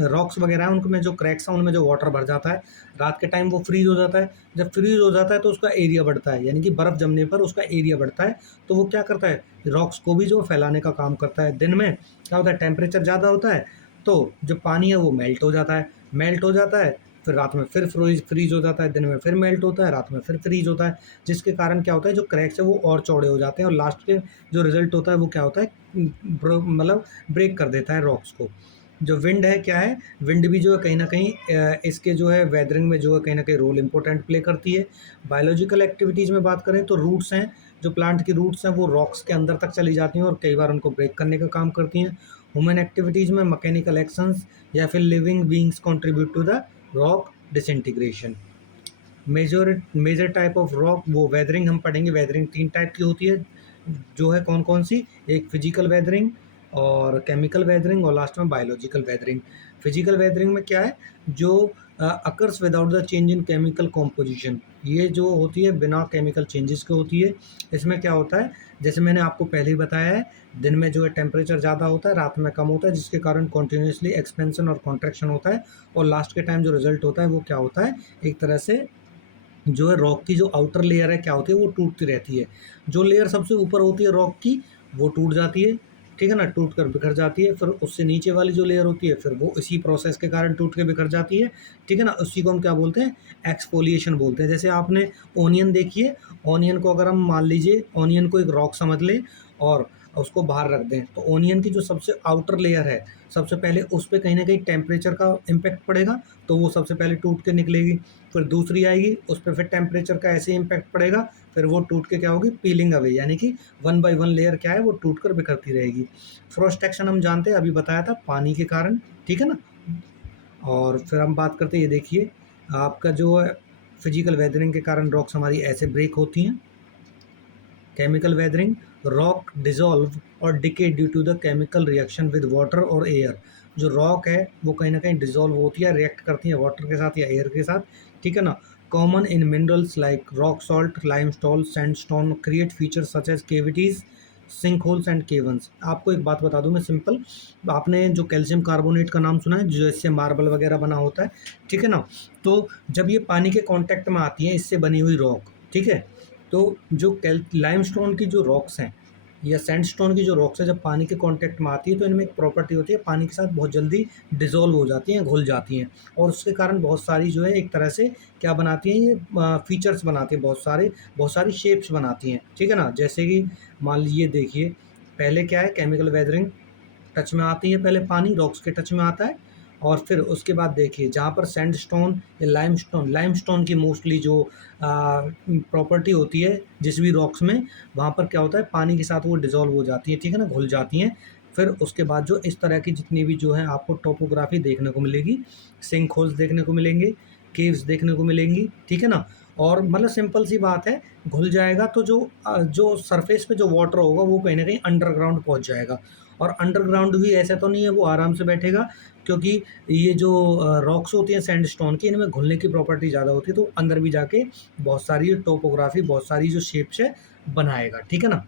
रॉक्स वगैरह हैं उनमें जो क्रैक्स हैं उनमें जो वाटर भर जाता है, रात के टाइम वो फ्रीज हो जाता है। जब फ्रीज हो जाता है तो उसका एरिया बढ़ता है, यानी कि बर्फ़ जमने पर उसका एरिया बढ़ता है। तो वो क्या करता है, रॉक्स को भी जो फैलाने का काम करता है। दिन में क्या होता है, टेम्परेचर ज़्यादा होता है तो जो पानी है वो मेल्ट हो जाता है, मेल्ट हो जाता है, फिर रात में फिर फ्रीज हो जाता है, दिन में फिर मेल्ट होता है, रात में फिर फ्रीज होता है। जिसके कारण क्या होता है, जो क्रैक्स है वो और चौड़े हो जाते हैं और लास्ट के जो रिजल्ट होता है वो क्या होता है, मतलब ब्रेक कर देता है रॉक्स को। जो विंड है क्या है, विंड भी जो है कहीं ना कहीं इसके जो है वेदरिंग में जो है कहीं ना कहीं रोल इंपॉर्टेंट प्ले करती है। बायोलॉजिकल एक्टिविटीज़ में बात करें तो रूट्स हैं, जो प्लांट की रूट्स हैं वो रॉक्स के अंदर तक चली जाती हैं और कई बार उनको ब्रेक करने का काम करती हैं। ह्यूमन एक्टिविटीज़ में मैकेनिकल एक्शंस या फिर living beings contribute to the rock disintegration. Major major type of rock वो वेदरिंग हम पढ़ेंगे। वेदरिंग 3 टाइप की होती है, जो है कौन-कौन सी? एक फिजिकल वेदरिंग और केमिकल वेदरिंग और लास्ट में बायोलॉजिकल वेदरिंग। फिजिकल वेदरिंग में क्या है, जो occurs without the change in chemical composition, ये जो होती है बिना केमिकल चेंजेस के होती है। इसमें क्या होता है, जैसे मैंने आपको पहले ही बताया है, दिन में जो है टेम्परेचर ज़्यादा होता है, रात में कम होता है, जिसके कारण कंटिन्यूअसली एक्सपेंशन और कॉन्ट्रैक्शन होता है और लास्ट के टाइम जो रिजल्ट होता है वो क्या होता है, एक तरह से जो है रॉक की जो आउटर लेयर है क्या होती है, वो टूटती रहती है। जो लेयर सबसे ऊपर होती है रॉक की वो टूट जाती है, ठीक है ना, टूट कर बिखर जाती है। फिर उससे नीचे वाली जो लेयर होती है फिर वो इसी प्रोसेस के कारण टूट के बिखर जाती है, ठीक है ना। उसी को हम क्या बोलते हैं, एक्सफोलिएशन बोलते हैं। जैसे आपने ओनियन देखिए, ओनियन को अगर हम मान लीजिए ओनियन को एक रॉक समझ लें और उसको बाहर रख दें, तो ओनियन की जो सबसे आउटर लेयर है, सबसे पहले उस पे कहीं न कहीं टेम्परेचर का इम्पैक्ट पड़ेगा, तो वो सबसे पहले टूट के निकलेगी। फिर दूसरी आएगी, उस पे फिर टेम्परेचर का ऐसे इम्पैक्ट पड़ेगा, फिर वो टूट के क्या होगी, पीलिंग अवे, यानी कि वन बाय वन लेयर क्या है वो टूट कर बिखरती रहेगी। फ्रॉस्ट एक्शन हम जानते हैं, अभी बताया था, पानी के कारण, ठीक है ना। और फिर हम बात करते हैं, ये देखिए आपका जो है फिजिकल वेदरिंग के कारण रॉक्स हमारी ऐसे ब्रेक होती हैं। केमिकल वेदरिंग, रॉक डिसॉल्व और decay due to the chemical reaction with water और एयर। जो रॉक है वो कहीं ना कहीं डिसॉल्व होती है, रिएक्ट करती है वाटर के साथ या एयर के साथ, ठीक है ना। Common in minerals like rock salt, limestone, sandstone create features such as cavities, sink holes and caverns. आपको एक बात बता दूं मैं सिंपल, आपने जो कैल्शियम कार्बोनेट का नाम सुना है, जो इससे मार्बल वगैरह बना होता है, ठीक है ना। तो जब ये पानी के कांटेक्ट में आती है इससे बनी हुई रॉक, ठीक है, तो जो लाइमस्टोन की जो रॉक्स हैं या सैंडस्टोन की जो रॉक्स है, जब पानी के कांटेक्ट में आती है तो इनमें एक प्रॉपर्टी होती है, पानी के साथ बहुत जल्दी डिसॉल्व हो जाती हैं, घुल जाती हैं। और उसके कारण बहुत सारी जो है एक तरह से क्या बनाती हैं, ये फीचर्स बनाती हैं, बहुत सारी शेप्स बनाती हैं, ठीक है ना। जैसे कि मान लीजिए देखिए, पहले क्या है, केमिकल वेदरिंग टच में आती है, पहले पानी रॉक्स के टच में आता है और फिर उसके बाद देखिए जहाँ पर सैंडस्टोन या लाइमस्टोन की मोस्टली जो प्रॉपर्टी होती है जिस भी रॉक्स में, वहाँ पर क्या होता है, पानी के साथ वो डिसॉल्व हो जाती है, ठीक है ना, घुल जाती हैं। फिर उसके बाद जो इस तरह की जितनी भी जो है आपको टोपोग्राफी देखने को मिलेगी, सिंक होल्स देखने को मिलेंगे, केव्स देखने को मिलेंगी, ठीक है ना। और मतलब सिंपल सी बात है, घुल जाएगा तो जो सरफेस पे जो वाटर होगा वो कहीं ना कहीं अंडरग्राउंड पहुंच जाएगा। और अंडरग्राउंड भी ऐसा तो नहीं है वो आराम से बैठेगा, क्योंकि ये जो रॉक्स होती हैं सैंडस्टोन की, इनमें घुलने की प्रॉपर्टी ज़्यादा होती है, तो अंदर भी जाके बहुत सारी टोपोग्राफी, बहुत सारी जो शेप्स है बनाएगा, ठीक है ना।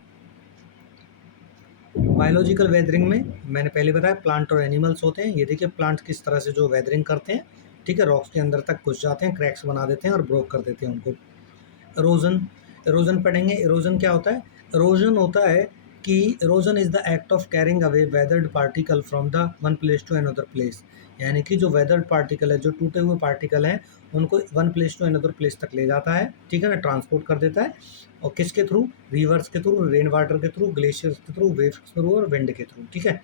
बायोलॉजिकल वेदरिंग में मैंने पहले बताया प्लांट और एनिमल्स होते हैं। ये देखिए प्लांट किस तरह से जो वेदरिंग करते हैं, ठीक है, रॉक्स के अंदर तक घुस जाते हैं, क्रैक्स बना देते हैं और ब्रोक कर देते हैं उनको। इरोजन, इरोजन पढ़ेंगे। इरोजन क्या होता है, इरोजन होता है कि erosion is the act of carrying away weathered particle from the one place to another place, यानी कि जो वेदर्ड पार्टिकल है, जो टूटे हुए पार्टिकल हैं, उनको one place to another place तक ले जाता है, ठीक है ना, ट्रांसपोर्ट कर देता है। और किसके थ्रू? रिवर्स के थ्रू, रेन वाटर के थ्रू, ग्लेशियर्स के थ्रू, वेव्स के थ्रू और विंड के थ्रू, ठीक है।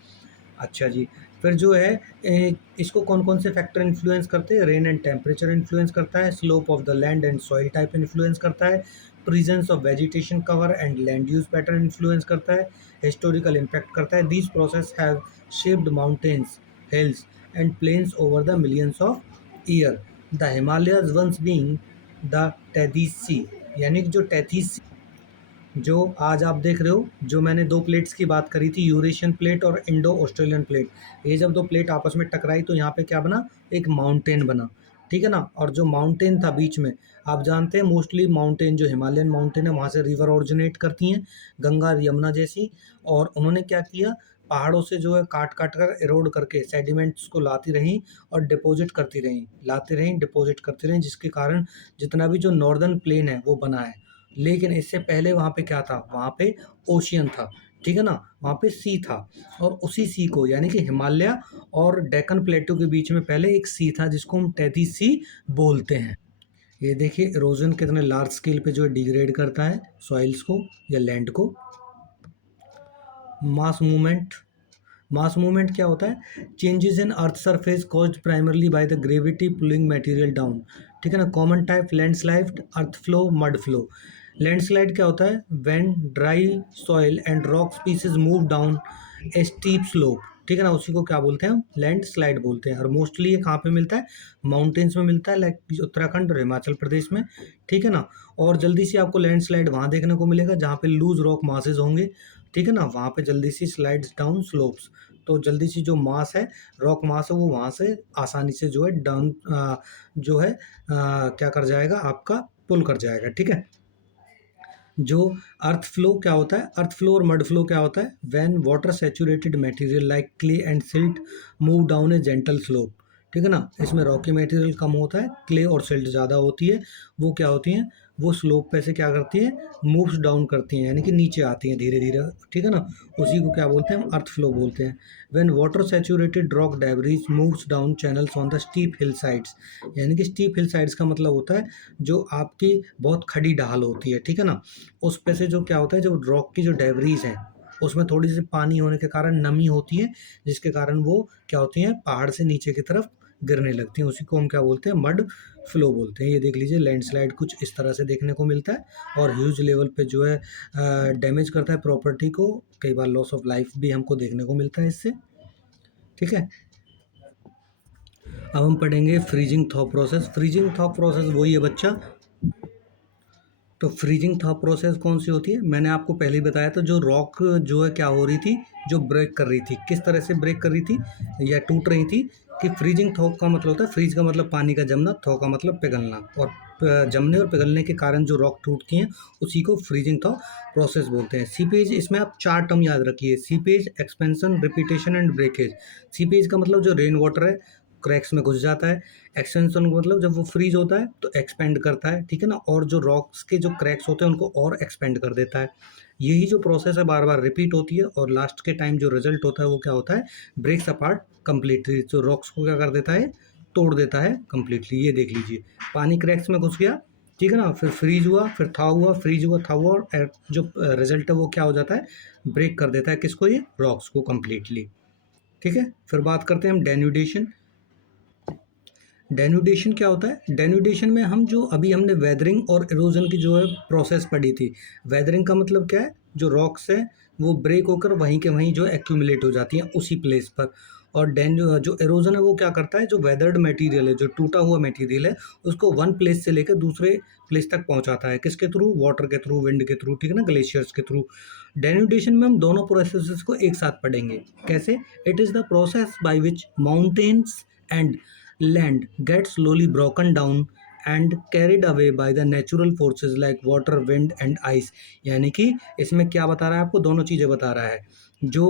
अच्छा जी, फिर जो है इसको कौन कौन से फैक्टर इन्फ्लुएंस करते हैं? रेन एंड टेम्परेचर इन्फ्लुएंस करता है, slope of the land and soil type influence करता है, presence of vegetation cover and land use pattern influence करता है, हिस्टोरिकल इम्पैक्ट करता है। These process have shaped mountains, hills and plains over the millions of year. The Himalayas once being the Tethys sea, यानी कि जो टेथीस, जो आज आप देख रहे हो, जो मैंने दो प्लेट्स की बात करी थी, यूरेशियन प्लेट और इंडो ऑस्ट्रेलियन प्लेट, ये जब दो प्लेट आपस में टकराई तो यहाँ पे क्या बना? एक माउंटेन बना, ठीक है ना। और जो माउंटेन था बीच में, आप जानते हैं मोस्टली माउंटेन, जो हिमालयन माउंटेन है, वहाँ से रिवर ओरिजिनेट करती हैं, गंगा यमुना जैसी। और उन्होंने क्या किया? पहाड़ों से जो है काट काट कर, इरोड करके सेडिमेंट्स को लाती रहीं और डिपॉजिट करती रहीं, लाती रहीं, डिपॉजिट करती रहीं, जिसके कारण जितना भी जो नॉर्दर्न प्लेन है वो बना है। लेकिन इससे पहले वहाँ पे क्या था? वहाँ पे ओशियन था, ठीक है ना, वहाँ पे सी था। और उसी सी को, यानी कि हिमालय और डेक्कन प्लेटू के बीच में पहले एक सी था, जिसको हम टेथीस सी बोलते हैं। ये देखिए इरोजन कितने लार्ज स्केल पे जो है डिग्रेड करता है सॉइल्स को या लैंड को। मास मूवमेंट, मास मूवमेंट क्या होता है? Changes in earth surface caused primarily by the gravity pulling material down, ठीक है ना। कॉमन टाइप लैंडस्लाइड, अर्थ फ्लो, मड फ्लो। लैंडस्लाइड क्या होता है? When dry soil and rock pieces move down A steep slope, ठीक है ना, उसी को क्या बोलते हैं हम? लैंडस्लाइड बोलते हैं। और मोस्टली ये कहाँ पे मिलता है? माउंटेन्स में मिलता है, लाइक उत्तराखंड और हिमाचल प्रदेश में, ठीक है ना। और जल्दी से आपको लैंडस्लाइड वहाँ देखने को मिलेगा जहाँ पे लूज रॉक मासेस होंगे, ठीक है ना, वहाँ पे जल्दी सी स्लाइड्स डाउन स्लोप्स। तो जल्दी सी जो मास है, रॉक मास है, वो वहाँ से आसानी से जो है डाउन, जो है क्या कर जाएगा? आपका पुल कर जाएगा, ठीक है। जो अर्थ फ्लो क्या होता है? अर्थ फ्लो और मड फ्लो क्या होता है? When water saturated material like clay and silt move down A gentle slope, ठीक है ना। इसमें रॉकी मटेरियल कम होता है, क्ले और सिल्ट ज़्यादा होती है। वो क्या होती हैं? वो स्लोप पे से क्या करती हैं? मूव्स डाउन करती हैं, यानी कि नीचे आती हैं धीरे धीरे, ठीक है ना। उसी को क्या बोलते हैं? हम अर्थ फ्लो बोलते हैं। When water saturated rock debris moves down channels on the steep hill sides, यानी कि स्टीप हिल साइड्स का मतलब होता है जो आपकी बहुत खड़ी ढाल होती है, ठीक है ना। उस पे से जो क्या होता है, जो रॉक की जो डेब्रीज हैं, उसमें थोड़ी सी पानी होने के कारण नमी होती है, जिसके कारण वो क्या होती हैं? पहाड़ से नीचे की तरफ गिरने लगती हैं। उसी को हम क्या बोलते हैं? मड फ्लो बोलते हैं। ये देख लीजिए लैंडस्लाइड कुछ इस तरह से देखने को मिलता है और ह्यूज लेवल पे जो है डैमेज करता है प्रॉपर्टी को, कई बार लॉस ऑफ लाइफ भी हमको देखने को मिलता है इससे, ठीक है। अब हम पढ़ेंगे freezing thaw process. Freezing thaw process वही है बच्चा। तो फ्रीजिंग थॉ प्रोसेस कौन सी होती है? मैंने आपको पहले ही बताया था, जो रॉक जो है क्या हो रही थी? जो ब्रेक कर रही थी। किस तरह से ब्रेक कर रही थी या टूट रही थी? कि फ्रीजिंग थॉ का मतलब होता है, फ्रीज का मतलब पानी का जमना, थॉ का मतलब पिघलना, और जमने और पिघलने के कारण जो रॉक टूटती हैं उसी को फ्रीजिंग थॉ प्रोसेस बोलते हैं। सीपेज, इसमें आप चार टर्म याद रखिए: seepage, expansion, repetition and breakage. Seepage का मतलब जो रेन वाटर है क्रैक्स में घुस जाता है। एक्सटेंशन का मतलब जब वो फ्रीज होता है तो एक्सपेंड करता है, ठीक है ना, और जो रॉक्स के जो क्रैक्स होते हैं उनको और एक्सपेंड कर देता है। यही जो प्रोसेस है बार बार रिपीट होती है, और लास्ट के टाइम जो रिजल्ट होता है वो क्या होता है? ब्रेक्स अपार्ट कम्प्लीटली, जो रॉक्स को क्या कर देता है? तोड़ देता है कम्प्लीटली। ये देख लीजिए, पानी क्रैक्स में घुस गया, ठीक है ना, फिर फ्रीज हुआ, फिर था हुआ, फ्रीज हुआ, था हुआ, और जो रिजल्ट है वो क्या हो जाता है? ब्रेक कर देता है किसको? ये रॉक्स को कम्प्लीटली, ठीक है। फिर बात करते हैं हम डेन्यूडेशन। डेन्यूडेशन क्या होता है? डेन्यूडेशन में हम जो अभी हमने वेदरिंग और इरोजन की जो है प्रोसेस पढ़ी थी। वेदरिंग का मतलब क्या है? जो रॉक्स है वो ब्रेक होकर वहीं के वहीं जो एक्यूमुलेट हो जाती हैं उसी प्लेस पर। और जो इरोजन है वो क्या करता है? जो वेदर्ड मटेरियल है, जो टूटा हुआ मटेरियल है, उसको वन प्लेस से लेकर दूसरे प्लेस तक पहुंचाता है। किसके थ्रू? वाटर के थ्रू, विंड के थ्रू, ठीक है ना, ग्लेशियर्स के थ्रू। डेन्यूडेशन में हम दोनों प्रोसेसेस को एक साथ पढ़ेंगे। कैसे? It is the process by which mountains and land gets slowly broken down and carried away by the natural forces like water, wind and ice। यानी कि इसमें क्या बता रहा है आपको? दोनों चीज़ें बता रहा है। जो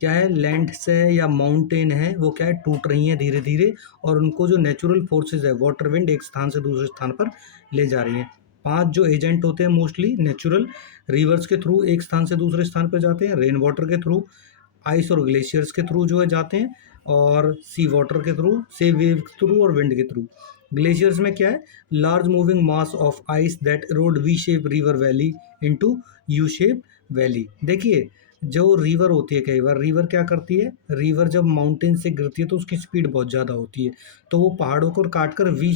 क्या है, लैंड से या माउंटेन है वो क्या है? टूट रही हैं धीरे धीरे, और उनको जो नेचुरल फोर्सेस है, वाटर, विंड, एक स्थान से दूसरे स्थान पर ले जा रही हैं। 5 जो एजेंट होते हैं मोस्टली नेचुरल, रिवर्स के थ्रू एक स्थान से दूसरे स्थान पर जाते हैं, रेन वाटर के थ्रू, आइस और ग्लेशियर्स के थ्रू जो है जाते हैं, और सी वाटर के थ्रू, सी वेव के थ्रू और विंड के थ्रू। ग्लेशियर्स में क्या है, large moving mass of ice that road V shape river valley into U shape valley. देखिए, जो रिवर होती है, कई बार रिवर क्या करती है, रिवर जब माउंटेन से गिरती है तो उसकी स्पीड बहुत ज़्यादा होती है, तो वो पहाड़ों को काट कर वी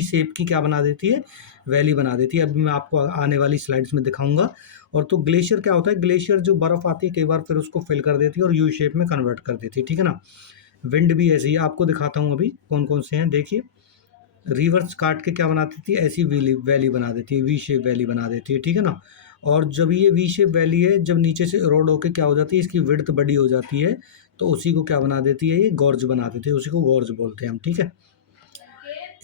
शेप की क्या बना देती है, वैली बना देती है। अभी मैं आपको आने वाली स्लाइड्स में दिखाऊंगा। और तो ग्लेशियर क्या होता है, ग्लेशियर जो बर्फ़ आती है कई बार फिर उसको फिल कर देती है और यू शेप में कन्वर्ट कर देती है, ठीक है ना। विंड भी ऐसे ही, आपको दिखाता हूँ अभी कौन कौन से हैं। देखिए, रिवर्स काट के क्या बना देती है, ऐसी वैली वैली बना देती है, वी शेप वैली बना देती है, ठीक है ना। और जब ये वी शेप वैली है, जब नीचे से रोड होके क्या हो जाती है, इसकी विड्थ बड़ी हो जाती है, तो उसी को क्या बना देती है, ये गॉर्ज बना देती है, उसी को गॉर्ज बोलते हैं हम, ठीक है।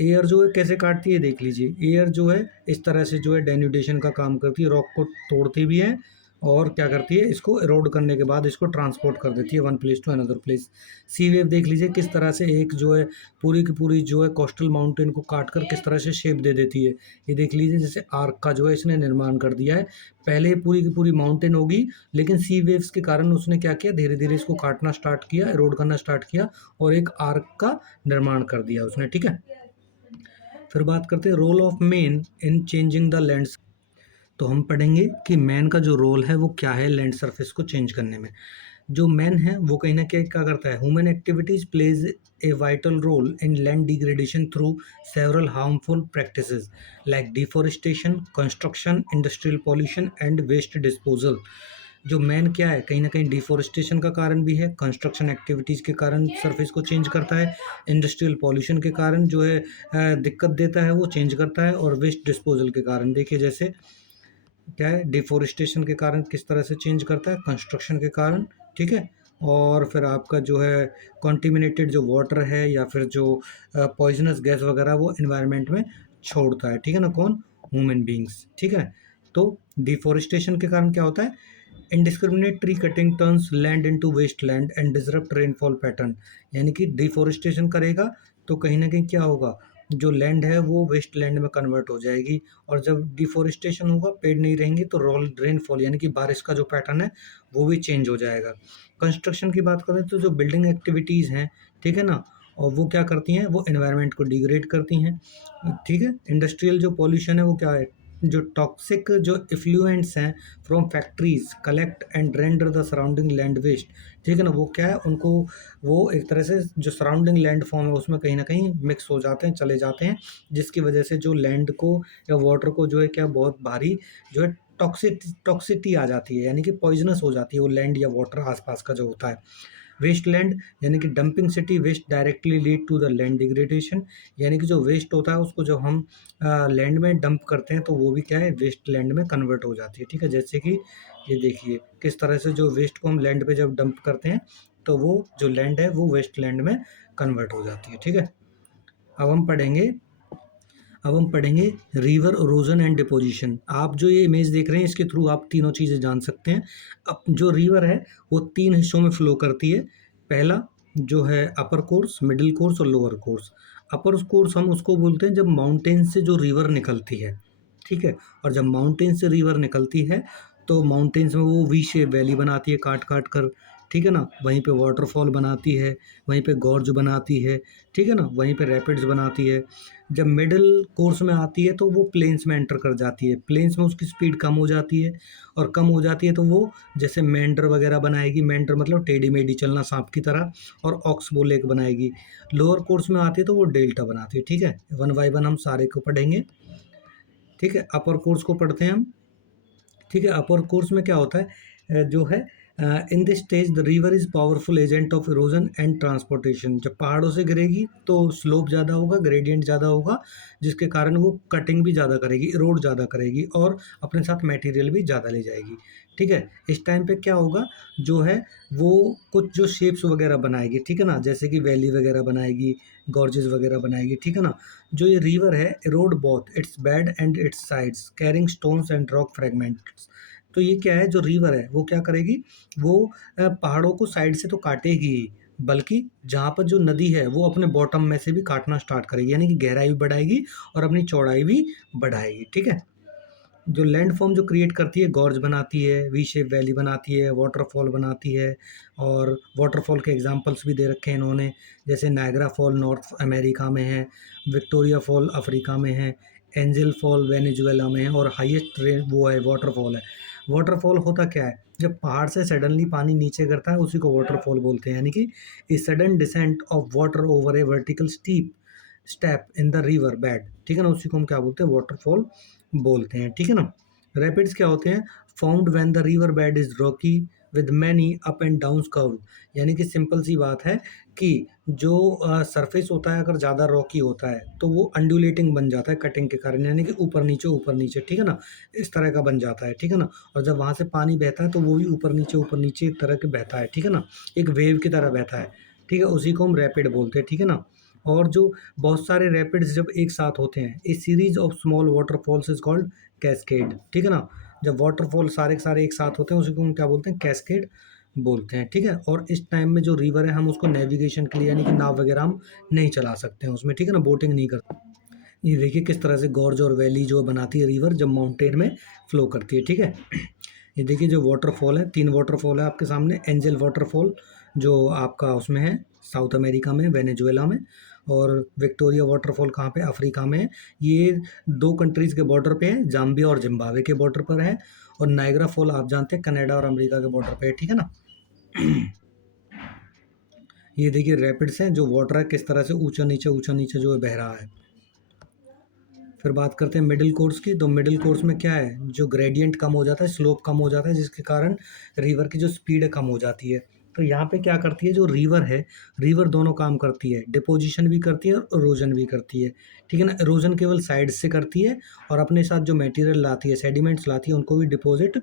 एयर जो है कैसे काटती है देख लीजिए, एयर जो है इस तरह से जो है डेन्यूडेशन का काम करती है, रॉक को तोड़ती भी है और क्या करती है, इसको इरोड करने के बाद इसको ट्रांसपोर्ट कर देती है one place to another place. Sea wave देख लीजिए किस तरह से एक जो है पूरी की पूरी जो है कोस्टल माउंटेन को काट कर किस तरह से शेप दे देती है। ये देख लीजिए जैसे आर्क का जो है इसने निर्माण कर दिया है। पहले पूरी की पूरी माउंटेन होगी, लेकिन सी वेव्स के कारण उसने क्या किया, धीरे धीरे इसको काटना स्टार्ट किया, इरोड करना स्टार्ट किया और एक आर्क का निर्माण कर दिया उसने, ठीक है। फिर बात करते हैं role of man in changing the lands. तो हम पढ़ेंगे कि मैन का जो रोल है वो क्या है लैंड सरफेस को चेंज करने में। जो मैन है वो कहीं ना कहीं क्या करता है, human activities plays a vital role in land degradation through several harmful practices like deforestation, construction, industrial pollution and waste disposal. जो मैन क्या है, कहीं ना कहीं डिफोरेस्टेशन का कारण भी है, कंस्ट्रक्शन एक्टिविटीज़ के कारण सरफेस को चेंज करता है, इंडस्ट्रियल पॉल्यूशन के कारण जो है दिक्कत देता है वो चेंज करता है, और वेस्ट डिस्पोजल के कारण देखिए जैसे क्या है, डिफोरेस्टेशन के कारण किस तरह से चेंज करता है, कंस्ट्रक्शन के कारण, ठीक है। और फिर आपका जो है कॉन्टिमिनेटेड जो वाटर है या फिर जो पॉइजनस गैस वगैरह वो इन्वायरमेंट में छोड़ता है, ठीक है ना, कौन, ह्यूमन बींग्स, ठीक है। तो डिफोरेस्टेशन के कारण क्या होता है, indiscriminate tree cutting turns land into waste land and disrupt rainfall pattern. यानी कि डिफोरेस्टेशन करेगा तो कहीं ना कहीं क्या होगा, जो लैंड है वो वेस्ट लैंड में कन्वर्ट हो जाएगी, और जब डिफोरेस्टेशन होगा, पेड़ नहीं रहेंगे, तो रोल रेनफॉल यानी कि बारिश का जो पैटर्न है वो भी चेंज हो जाएगा। कंस्ट्रक्शन की बात करें तो जो बिल्डिंग एक्टिविटीज़ हैं, ठीक है ना, और वो क्या करती हैं, वो एनवायरनमेंट को डिग्रेड करती हैं, ठीक है। इंडस्ट्रियल जो पॉल्यूशन है वो क्या है, जो टॉक्सिक जो इफ्लुएंट्स हैं from factories collect and render the surrounding land waste, ठीक है ना, वो क्या है, उनको वो एक तरह से जो सराउंडिंग लैंड फॉर्म है उसमें कहीं ना कहीं मिक्स हो जाते हैं, चले जाते हैं, जिसकी वजह से जो लैंड को या वाटर को जो है क्या बहुत भारी जो है टॉक्सिटी आ जाती है, यानी कि पॉइजनस हो जाती है वो लैंड या वाटर आसपास का जो होता है। वेस्ट लैंड यानी कि dumping city waste directly lead to the land degradation. यानी कि जो वेस्ट होता है उसको जब हम लैंड में डंप करते हैं तो वो भी क्या है, वेस्ट लैंड में कन्वर्ट हो जाती है, ठीक है। जैसे कि ये देखिए किस तरह से जो वेस्ट को हम लैंड पे जब डंप करते हैं तो वो जो लैंड है वो वेस्ट लैंड में कन्वर्ट हो जाती है, ठीक है। अब हम पढ़ेंगे अब हम पढ़ेंगे रिवर इरोजन एंड डिपोजिशन। आप जो ये इमेज देख रहे हैं इसके थ्रू आप तीनों चीज़ें जान सकते हैं। अब जो रिवर है वो 3 हिस्सों में फ्लो करती है। पहला जो है अपर कोर्स, मिडिल कोर्स और लोअर कोर्स। अपर कोर्स हम उसको बोलते हैं जब माउंटेन से जो रिवर निकलती है, ठीक है। और जब माउंटेन से रिवर निकलती है तो माउंटेन्स में वो वी शेप वैली बनाती है काट काट कर, ठीक है ना, वहीं पे वाटरफॉल बनाती है, वहीं पे गॉर्ज बनाती है, ठीक है ना, वहीं पे रैपिड्स बनाती है। जब मिडिल कोर्स में आती है तो वो प्लेन्स में एंटर कर जाती है, प्लेन्स में उसकी स्पीड कम हो जाती है, और कम हो जाती है तो वो जैसे मेंढर वगैरह बनाएगी, मेंढर मतलब टेढ़ी मेढ़ी चलना सांप की तरह, और ऑक्स बो लेक बनाएगी। लोअर कोर्स में आती है तो वो डेल्टा बनाती है, ठीक है। वन बाय वन हम सारे को पढ़ेंगे, ठीक है। अपर कोर्स को पढ़ते हैं हम, ठीक है। अपर कोर्स में क्या होता है, जो है in this stage the river is powerful agent of erosion and transportation. जब पहाड़ों से गिरेगी तो स्लोप ज़्यादा होगा, ग्रेडियंट ज़्यादा होगा, जिसके कारण वो कटिंग भी ज़्यादा करेगी, इरोड ज़्यादा करेगी, और अपने साथ मटेरियल भी ज़्यादा ले जाएगी, ठीक है। इस टाइम पे क्या होगा, जो है वो कुछ जो शेप्स वगैरह बनाएगी, ठीक है ना, जैसे कि वैली वगैरह बनाएगी, गॉर्जेस वगैरह बनाएगी, ठीक है ना। जो ये रिवर है Erode both it's bed and it's sides carrying stones and rock fragments. तो ये क्या है, जो रिवर है वो क्या करेगी, वो पहाड़ों को साइड से तो काटेगी ही, बल्कि जहाँ पर जो नदी है वो अपने बॉटम में से भी काटना स्टार्ट करेगी, यानी कि गहराई भी बढ़ाएगी और अपनी चौड़ाई भी बढ़ाएगी। ठीक है, जो लैंडफॉर्म जो क्रिएट करती है, गॉर्ज बनाती है, वी शेप वैली बनाती है, वाटरफॉल बनाती है। और वाटरफॉल के एग्जांपल्स भी दे रखे हैं इन्होंने, जैसे नायग्रा फॉल नॉर्थ अमेरिका में है, विक्टोरिया फॉल अफ्रीका में है, एंजल फॉल वेनेजुएला में है, और हाईएस्ट वो है वाटरफॉल है। वाटरफॉल होता क्या है, जब पहाड़ से सडनली पानी नीचे गिरता है उसी को वाटरफॉल बोलते हैं, यानी कि a sudden descent of water over A vertical steep step in the river bed. ठीक है ना, उसी को हम क्या बोलते हैं, वाटरफॉल बोलते हैं। ठीक है ना। रैपिड्स क्या होते हैं, found when the river bed is Rocky with many up and down curve, यानी कि सिंपल सी बात है कि जो सरफेस होता है अगर ज़्यादा रॉकी होता है तो वो अंडुलेटिंग बन जाता है कटिंग के कारण, यानी कि ऊपर नीचे। ठीक है ना, इस तरह का बन जाता है। ठीक है ना, और जब वहाँ से पानी बहता है तो वो भी ऊपर नीचे एक तरह के बहता है। ठीक है ना, एक वेव की तरह बहता है। ठीक है, उसी को हम रैपिड बोलते हैं। ठीक है ना, और जो बहुत सारे रैपिड्स जब एक साथ होते हैं, a series of small waterfalls is called cascade. ठीक है ना, जब वाटरफॉल सारे के सारे एक साथ होते हैं उसी को हम क्या बोलते हैं, कैस्केड बोलते हैं। ठीक है, और इस टाइम में जो रिवर है हम उसको नेविगेशन के लिए, यानी कि नाव वगैरह हम नहीं चला सकते हैं उसमें। ठीक है ना, बोटिंग नहीं कर। ये देखिए किस तरह से गॉर्ज और वैली जो बनाती है रिवर जब माउंटेन में फ्लो करती है। ठीक है, ये देखिए जो वाटरफॉल है, 3 वाटरफॉल है आपके सामने। एंजल वाटरफॉल जो आपका उसमें है साउथ अमेरिका में, वेनेजुएला में। और विक्टोरिया वाटरफॉल कहाँ पे, अफ्रीका में है। ये 2 कंट्रीज़ के बॉर्डर पे है, जाम्बिया और जिम्बाब्वे के बॉर्डर पर है। और नायग्रा फॉल आप जानते हैं कनाडा और अमेरिका के बॉर्डर पे है। ठीक है ना। ये देखिए रैपिड्स हैं, जो वाटर है किस तरह से ऊंचा नीचे जो है बह रहा है। फिर बात करते हैं मिडिल कोर्स की। तो मिडिल कोर्स में क्या है, जो ग्रेडियंट कम हो जाता है, स्लोप कम हो जाता है, जिसके कारण रिवर की जो स्पीड है कम हो जाती है। तो यहाँ पे क्या करती है, जो रिवर है, रिवर दोनों काम करती है, डिपोजिशन भी करती है और इरोजन भी करती है। ठीक है ना, इरोजन केवल साइड से करती है और अपने साथ जो मटेरियल लाती है, सेडिमेंट्स लाती है, उनको भी डिपॉजिट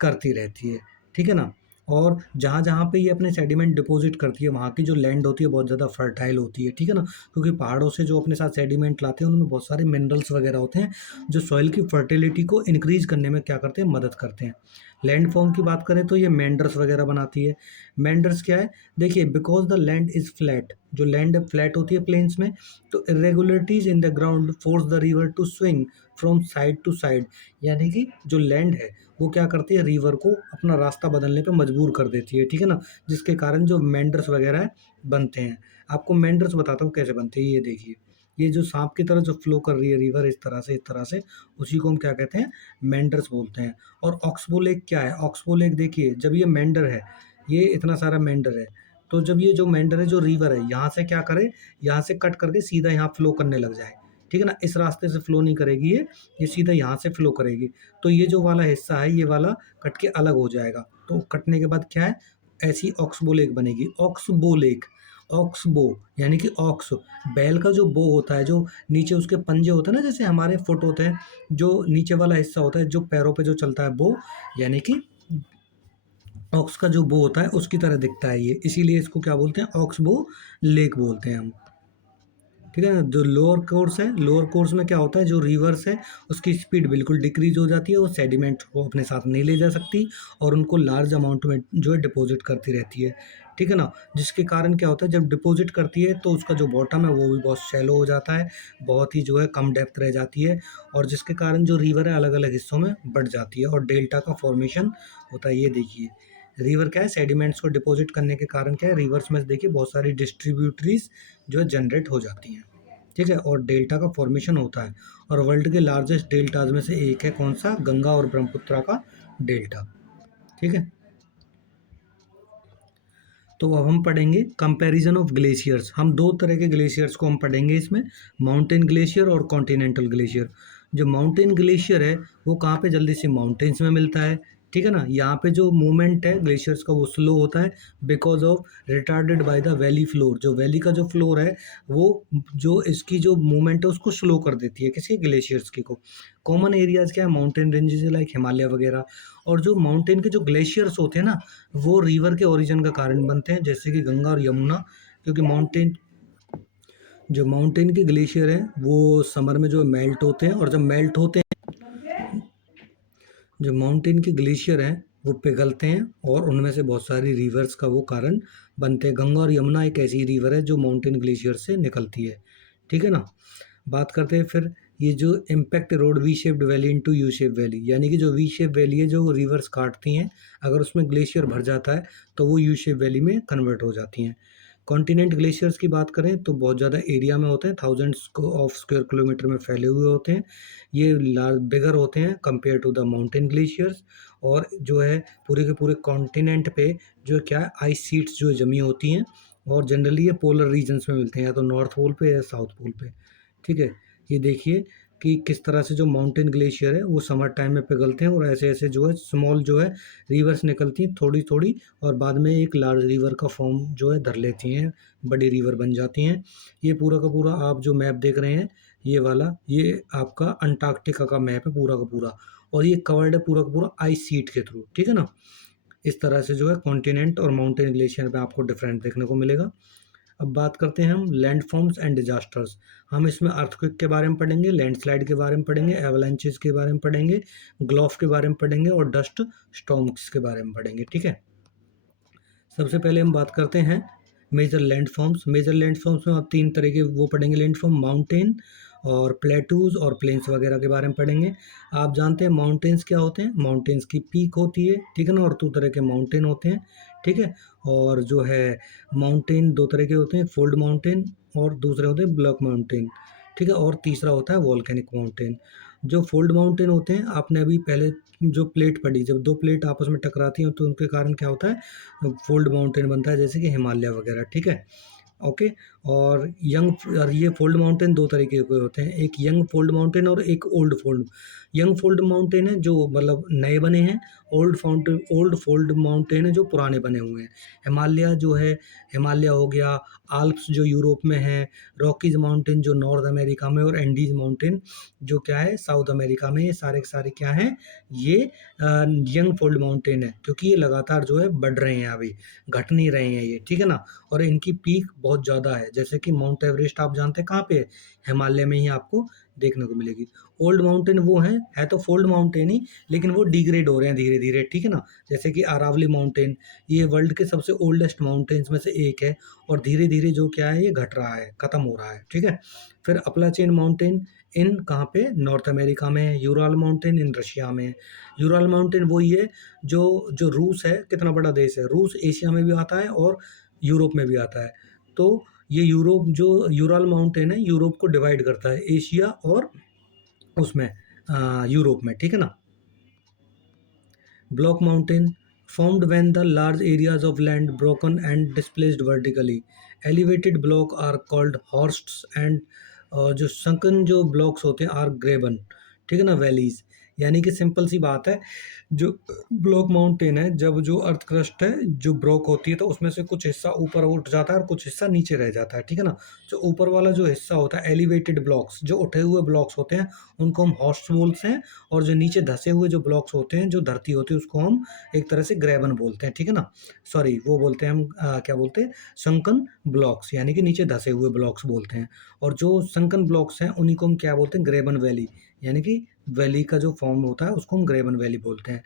करती रहती है। ठीक है ना, और जहाँ जहाँ पे ये अपने सेडिमेंट डिपॉजिट करती है वहाँ की जो लैंड होती है बहुत ज़्यादा फर्टाइल होती है। ठीक है ना, क्योंकि पहाड़ों से जो अपने साथ सेडिमेंट लाते हैं उनमें बहुत सारे मिनरल्स वगैरह होते हैं जो सॉइल की फर्टिलिटी को इंक्रीज करने में क्या करते हैं, मदद करते हैं। लैंड फॉर्म की बात करें तो ये मेंडर्स वगैरह बनाती है। मेंडर्स क्या है, देखिए because the land is flat, जो लैंड फ्लैट होती है प्लेन्स में, तो irregularities in the ground force the river to swing from side to side, यानी कि जो लैंड है वो क्या करती है, रिवर को अपना रास्ता बदलने पे मजबूर कर देती है। ठीक है ना, जिसके कारण जो मेंडर्स वगैरह है बनते हैं। आपको मेंडर्स बताता हूँ कैसे बनते हैं, ये देखिए, ये जो सांप की तरह जो फ्लो कर रही है रिवर इस तरह से, इस तरह से, उसी को हम क्या कहते हैं, मेंडर्स बोलते हैं। और ऑक्सबो लेक क्या है, ऑक्सबो लेक देखिए, जब ये मेंडर है, ये इतना सारा मेंडर है, तो जब ये जो मेंडर है, जो रिवर है, यहाँ से क्या करे, यहाँ से कट करके सीधा यहाँ फ्लो करने लग जाए। ठीक है ना, इस रास्ते से फ्लो नहीं करेगी ये सीधा यहाँ से फ्लो करेगी। तो ये जो वाला हिस्सा है ये वाला कट के अलग हो जाएगा, तो कटने के बाद क्या है, ऐसी ऑक्सबो लेक बनेगी, ऑक्सबो लेक। ऑक्सबो यानी कि ऑक्स, बैल का जो बो होता है, जो नीचे उसके पंजे होते हैं ना, जैसे हमारे फुट होते हैं, जो नीचे वाला हिस्सा होता है जो पैरों पे जो चलता है बो, यानी कि ऑक्स का जो बो होता है उसकी तरह दिखता है ये, इसीलिए इसको क्या बोलते हैं, ऑक्सबो लेक बोलते हैं हम। ठीक है ना, जो लोअर कोर्स है, लोअर कोर्स में क्या होता है, जो रिवर्स है उसकी स्पीड बिल्कुल डिक्रीज हो जाती है, वो सेडिमेंट को अपने साथ नहीं ले जा सकती और उनको लार्ज अमाउंट में जो है डिपॉजिट करती रहती है। ठीक है ना, जिसके कारण क्या होता है, जब डिपॉजिट करती है तो उसका जो बॉटम है वो भी बहुत शैलो हो जाता है, बहुत ही जो है कम डेप्थ रह जाती है, और जिसके कारण जो रिवर है अलग अलग हिस्सों में बढ़ जाती है और डेल्टा का फॉर्मेशन होता है। ये देखिए रिवर क्या है, सेडिमेंट्स को डिपॉजिट करने के कारण क्या है, रिवर्स में देखिए बहुत सारी डिस्ट्रीब्यूटरीज जो है जनरेट हो जाती हैं। ठीक है, और डेल्टा का फॉर्मेशन होता है, और वर्ल्ड के लार्जेस्ट डेल्टाज में से एक है कौन सा, गंगा और ब्रह्मपुत्रा का डेल्टा। ठीक है, तो अब हम पढ़ेंगे कंपैरिजन ऑफ ग्लेशियर्स। हम दो तरह के ग्लेशियर्स को हम पढ़ेंगे इसमें, माउंटेन ग्लेशियर और कॉन्टिनेंटल ग्लेशियर। जो माउंटेन ग्लेशियर है वो कहाँ पे जल्दी से माउंटेन्स में मिलता है। ठीक है ना, यहाँ पे जो मूवमेंट है ग्लेशियर्स का वो स्लो होता है because of retarded by the valley floor. जो वैली का जो फ्लोर है वो जो इसकी जो मूवमेंट है उसको स्लो कर देती है, किसी ग्लेशियर्स की को। कॉमन एरियाज क्या है, माउंटेन रेंजेस लाइक हिमालय वगैरह। और जो माउंटेन के जो ग्लेशियर्स होते हैं ना वो रिवर के ओरिजिन का कारण बनते हैं, जैसे कि गंगा और यमुना। क्योंकि माउंटेन के ग्लेशियर हैं वो समर में जो मेल्ट होते हैं, और जब मेल्ट होते हैं, जो माउंटेन के ग्लेशियर हैं वो पिघलते हैं और उनमें से बहुत सारी रिवर्स का वो कारण बनते हैं। गंगा और यमुना एक ऐसी रिवर है जो माउंटेन ग्लेशियर से निकलती है, ठीक है ना। बात करते हैं फिर ये जो impact road V shaped valley into U shape valley, यानी कि जो वी शेप वैली है जो रिवर्स काटती हैं, अगर उसमें ग्लेशियर भर जाता है तो वो यू शेप वैली में कन्वर्ट हो जाती हैं। कॉन्टिनेंट ग्लेशियर्स की बात करें तो बहुत ज़्यादा एरिया में होते हैं, थाउजेंड्स ऑफ स्क्वायर किलोमीटर में फैले हुए होते हैं। ये लार्ज बिगर होते हैं compare to the mountain glaciers. और जो है पूरे के पूरे कॉन्टिनेंट पे जो क्या है आइस शीट्स जो जमी होती हैं, और जनरली ये पोलर रीजन्स में मिलते हैं, या तो नॉर्थ पोल पे या साउथ पोल पे, ठीक है। ये देखिए कि किस तरह से जो माउंटेन ग्लेशियर है वो समर टाइम में पिघलते हैं और ऐसे ऐसे जो है स्मॉल जो है रिवर्स निकलती हैं थोड़ी थोड़ी, और बाद में एक लार्ज रिवर का फॉर्म जो है धर लेती हैं, बड़ी रिवर बन जाती हैं। ये पूरा का पूरा आप जो मैप देख रहे हैं, ये वाला ये आपका अंटार्कटिका का मैप है पूरा का पूरा, और ये कवर्ड है पूरा का पूरा आइस शीट के थ्रू, ठीक है ना। इस तरह से जो है कॉन्टिनेंट और माउंटेन ग्लेशियर में आपको डिफरेंट देखने को मिलेगा। अब बात करते हैं हम लैंडफॉर्म्स एंड डिजास्टर्स। हम इसमें अर्थक्वेक के बारे में पढ़ेंगे, लैंडस्लाइड के बारे में पढ़ेंगे, एवलांचेस के बारे में पढ़ेंगे, ग्लोफ के बारे में पढ़ेंगे और डस्ट स्टॉर्म्स के बारे में पढ़ेंगे, ठीक है। सबसे पहले हम बात करते हैं मेजर लैंडफॉर्म्स। मेजर लैंडफॉर्म्स में आप तीन तरह के वो पढ़ेंगे लैंडफॉर्म, माउंटेन और प्लेटूज और प्लेन्स वगैरह के बारे में पढ़ेंगे। आप जानते हैं माउंटेन्स क्या होते हैं, माउंटेन्स की पीक होती है, ठीक है ना, और दो तरह के माउंटेन होते हैं, ठीक है। और जो है माउंटेन दो तरह के होते हैं, फोल्ड माउंटेन और दूसरे होते हैं ब्लॉक माउंटेन, ठीक है। और तीसरा होता है वॉल्केनिक माउंटेन। जो फोल्ड माउंटेन होते हैं, आपने अभी पहले जो प्लेट पढ़ी, जब दो प्लेट आपस में टकराती हैं तो उनके कारण क्या होता है, फोल्ड माउंटेन बनता है, जैसे कि हिमालय वगैरह, ठीक है। ओके। और ये फोल्ड माउंटेन दो तरीके के होते हैं, एक यंग फोल्ड माउंटेन और एक old fold. Young fold mountain है जो मतलब नए बने हैं, ओल्ड फोल्ड माउंटेन है जो पुराने बने हुए हैं। हिमालय जो है, हिमालय हो गया, आल्प्स जो यूरोप में है, रॉकीज माउंटेन जो नॉर्थ अमेरिका में, और एंडीज माउंटेन जो क्या है साउथ अमेरिका में, ये सारे के सारे क्या हैं, ये यंग फोल्ड माउंटेन है, क्योंकि ये लगातार जो है बढ़ रहे हैं, अभी घट नहीं रहे हैं ये, ठीक है ना। और इनकी पीक बहुत ज़्यादा है, जैसे कि माउंट एवरेस्ट आप जानते हैं कहाँ पे है, हिमालय में ही आपको देखने को मिलेगी। ओल्ड माउंटेन वो है तो फोल्ड माउंटेन ही, लेकिन वो डिग्रेड हो रहे हैं धीरे धीरे, ठीक है ना। जैसे कि अरावली माउंटेन, ये वर्ल्ड के सबसे ओल्डेस्ट माउंटेन्स में से एक है, और धीरे धीरे जो क्या है ये घट रहा है, खत्म हो रहा है, ठीक है। फिर अपलाचेन माउंटेन इन कहाँ पे, नॉर्थ अमेरिका में है। यूराल माउंटेन इन रशिया में है। यूराल माउंटेन वही है जो जो रूस है, कितना बड़ा देश है, रूस एशिया में भी आता है और यूरोप में भी आता है। तो ये यूरोप जो यूराल माउंटेन है यूरोप को डिवाइड करता है, एशिया और उसमें यूरोप में, ठीक है ना। Block mountain formed when the large areas of land broken and displaced vertically. Elevated block are called horsts and जो sunken जो blocks होते हैं आर ग्रेबन, ठीक है ना, वैलीज। यानी कि सिंपल सी बात है, जो ब्लॉक माउंटेन है, जब जो अर्थ क्रस्ट है जो ब्रोक होती है तो उसमें से कुछ हिस्सा ऊपर उठ जाता है और कुछ हिस्सा नीचे रह जाता है, ठीक है ना। जो ऊपर वाला जो हिस्सा होता है एलिवेटेड ब्लॉक्स, जो उठे हुए ब्लॉक्स होते हैं, उनको हम हॉर्स्ट बोलते हैं। और जो नीचे धसे हुए जो ब्लॉक्स होते हैं, जो धरती होती है, उसको हम एक तरह से ग्रेबन बोलते हैं, ठीक है ना। सॉरी, वो बोलते हैं हम क्या बोलते हैं, संकन ब्लॉक्स, यानी कि नीचे धसे हुए ब्लॉक्स बोलते हैं। और जो संकन ब्लॉक्स हैं उन्हीं को हम क्या बोलते हैं, ग्रेबन वैली, यानी कि वैली का जो फॉर्म होता है उसको हम ग्रेबन वैली बोलते हैं।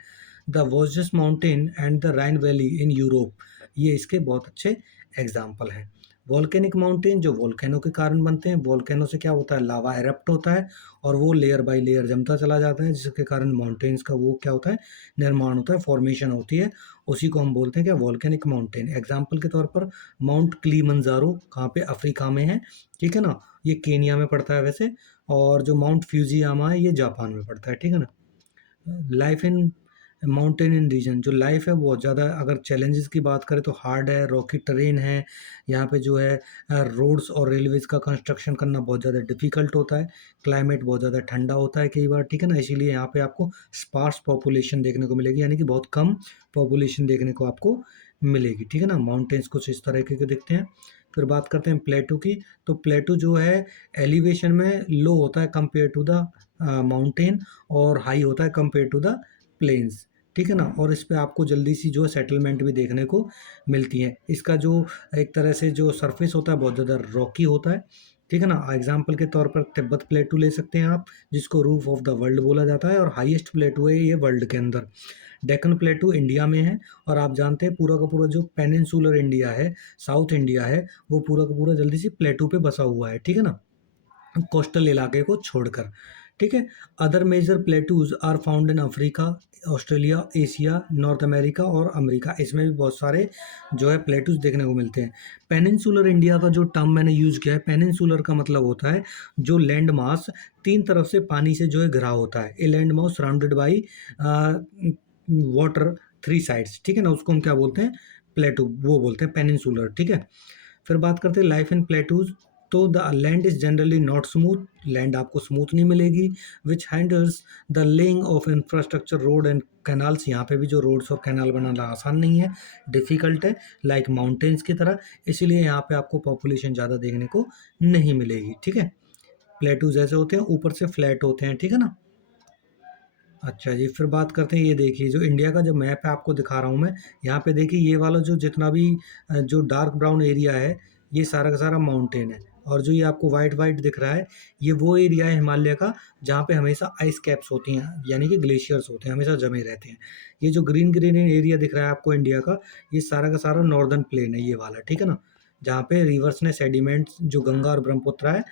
The Vosges mountain and the Rhine valley in Europe, ये इसके बहुत अच्छे एग्जाम्पल हैं। वॉल्केनिक माउंटेन जो वॉल्केनो के कारण बनते हैं, वॉल्केनो से क्या होता है, लावा एरप्ट होता है और वो लेयर बाय लेयर जमता चला जाता है, जिसके कारण माउंटेन्स का वो क्या होता है, निर्माण होता है, फॉर्मेशन होती है। उसी को हम बोलते हैं क्या, वॉल्केनिक माउंटेन। एग्जाम्पल के तौर पर माउंट क्लीमंजारो कहाँ पे, अफ्रीका में है, ठीक है ना, ये केनिया में पड़ता है वैसे। और जो माउंट फ्यूजियामा है ये जापान में पड़ता है, ठीक है ना। Life in mountain in region, जो लाइफ है बहुत ज़्यादा, अगर चैलेंजेस की बात करें तो हार्ड है, रॉकी टेरेन है, यहाँ पे जो है रोड्स और रेलवेज़ का कंस्ट्रक्शन करना बहुत ज़्यादा डिफिकल्ट होता है। क्लाइमेट बहुत ज़्यादा ठंडा होता है कई बार, ठीक है ना, इसीलिए यहाँ पे आपको स्पार्स पॉपुलेशन देखने को मिलेगी, यानी कि बहुत कम पॉपुलेशन देखने को आपको मिलेगी, ठीक है ना। माउंटेन्स कुछ इस तरह के दिखते हैं। फिर बात करते हैं प्लेटू की, तो प्लेटू जो है एलिवेशन में लो होता है कंपेयर टू द माउंटेन, और हाई होता है कंपेयर टू द प्लेन्स, ठीक है ना। और इस पे आपको जल्दी सी जो है सेटलमेंट भी देखने को मिलती है। इसका जो एक तरह से जो सरफेस होता है बहुत ज़्यादा रॉकी होता है, ठीक है ना। एग्जाम्पल के तौर पर तिब्बत प्लेटू ले सकते हैं आप, जिसको रूफ ऑफ द वर्ल्ड बोला जाता है और हाईएस्ट प्लेटू है ये वर्ल्ड के अंदर। डेक्कन प्लेटू इंडिया में है, और आप जानते हैं पूरा का पूरा जो पेनिनसुलर इंडिया है, साउथ इंडिया है, वो पूरा का पूरा जल्दी से प्लेटू पे बसा हुआ है, ठीक है ना, कोस्टल इलाके को छोड़कर। ठीक है। Other major plateaus are found in Africa, Australia, Asia, North America और अमेरिका। इसमें भी बहुत सारे जो है प्लेटूज देखने को मिलते हैं। पेनिनसुलर इंडिया का जो टर्म मैंने यूज़ किया है, पेनिनसुलर का मतलब होता है जो लैंड मास तीन तरफ से पानी से जो है घिरा होता है। A land mass surrounded by water three sides, ठीक है ना, उसको हम क्या बोलते हैं, प्लेटू, वो बोलते हैं पेनिनसुलर। ठीक है। फिर बात करते हैं लाइफ इन प्लेटूज। तो the land is generally not smooth, land आपको स्मूथ नहीं मिलेगी, which handles the laying of infrastructure, road and canals. यहाँ पे भी जो रोड्स और कैनाल बनाना आसान नहीं है, डिफ़िकल्ट है, लाइक माउंटेन्स की तरह, इसीलिए यहाँ पे आपको पॉपुलेशन ज़्यादा देखने को नहीं मिलेगी। ठीक है। प्लेटूज ऐसे होते हैं, ऊपर से फ्लैट होते हैं, ठीक है ना। अच्छा जी, फिर बात करते हैं, ये देखिए जो इंडिया का जो मैप है आपको दिखा रहा हूँ मैं, यहाँ पे देखिए ये वाला जो जितना भी जो डार्क ब्राउन एरिया है, ये सारा का सारा माउंटेन है, और जो ये आपको वाइट वाइट दिख रहा है, ये वो एरिया है हिमालय का जहाँ पे हमेशा आइस कैप्स होती हैं, यानी कि ग्लेशियर्स होते हैं, हमेशा जमे रहते हैं। ये जो ग्रीन ग्रीन एरिया दिख रहा है आपको इंडिया का, ये सारा का सारा नॉर्दर्न प्लेन है, ये वाला, ठीक है ना, जहाँ पे रिवर्स ने सेडिमेंट्स जो गंगा और ब्रह्मपुत्र है,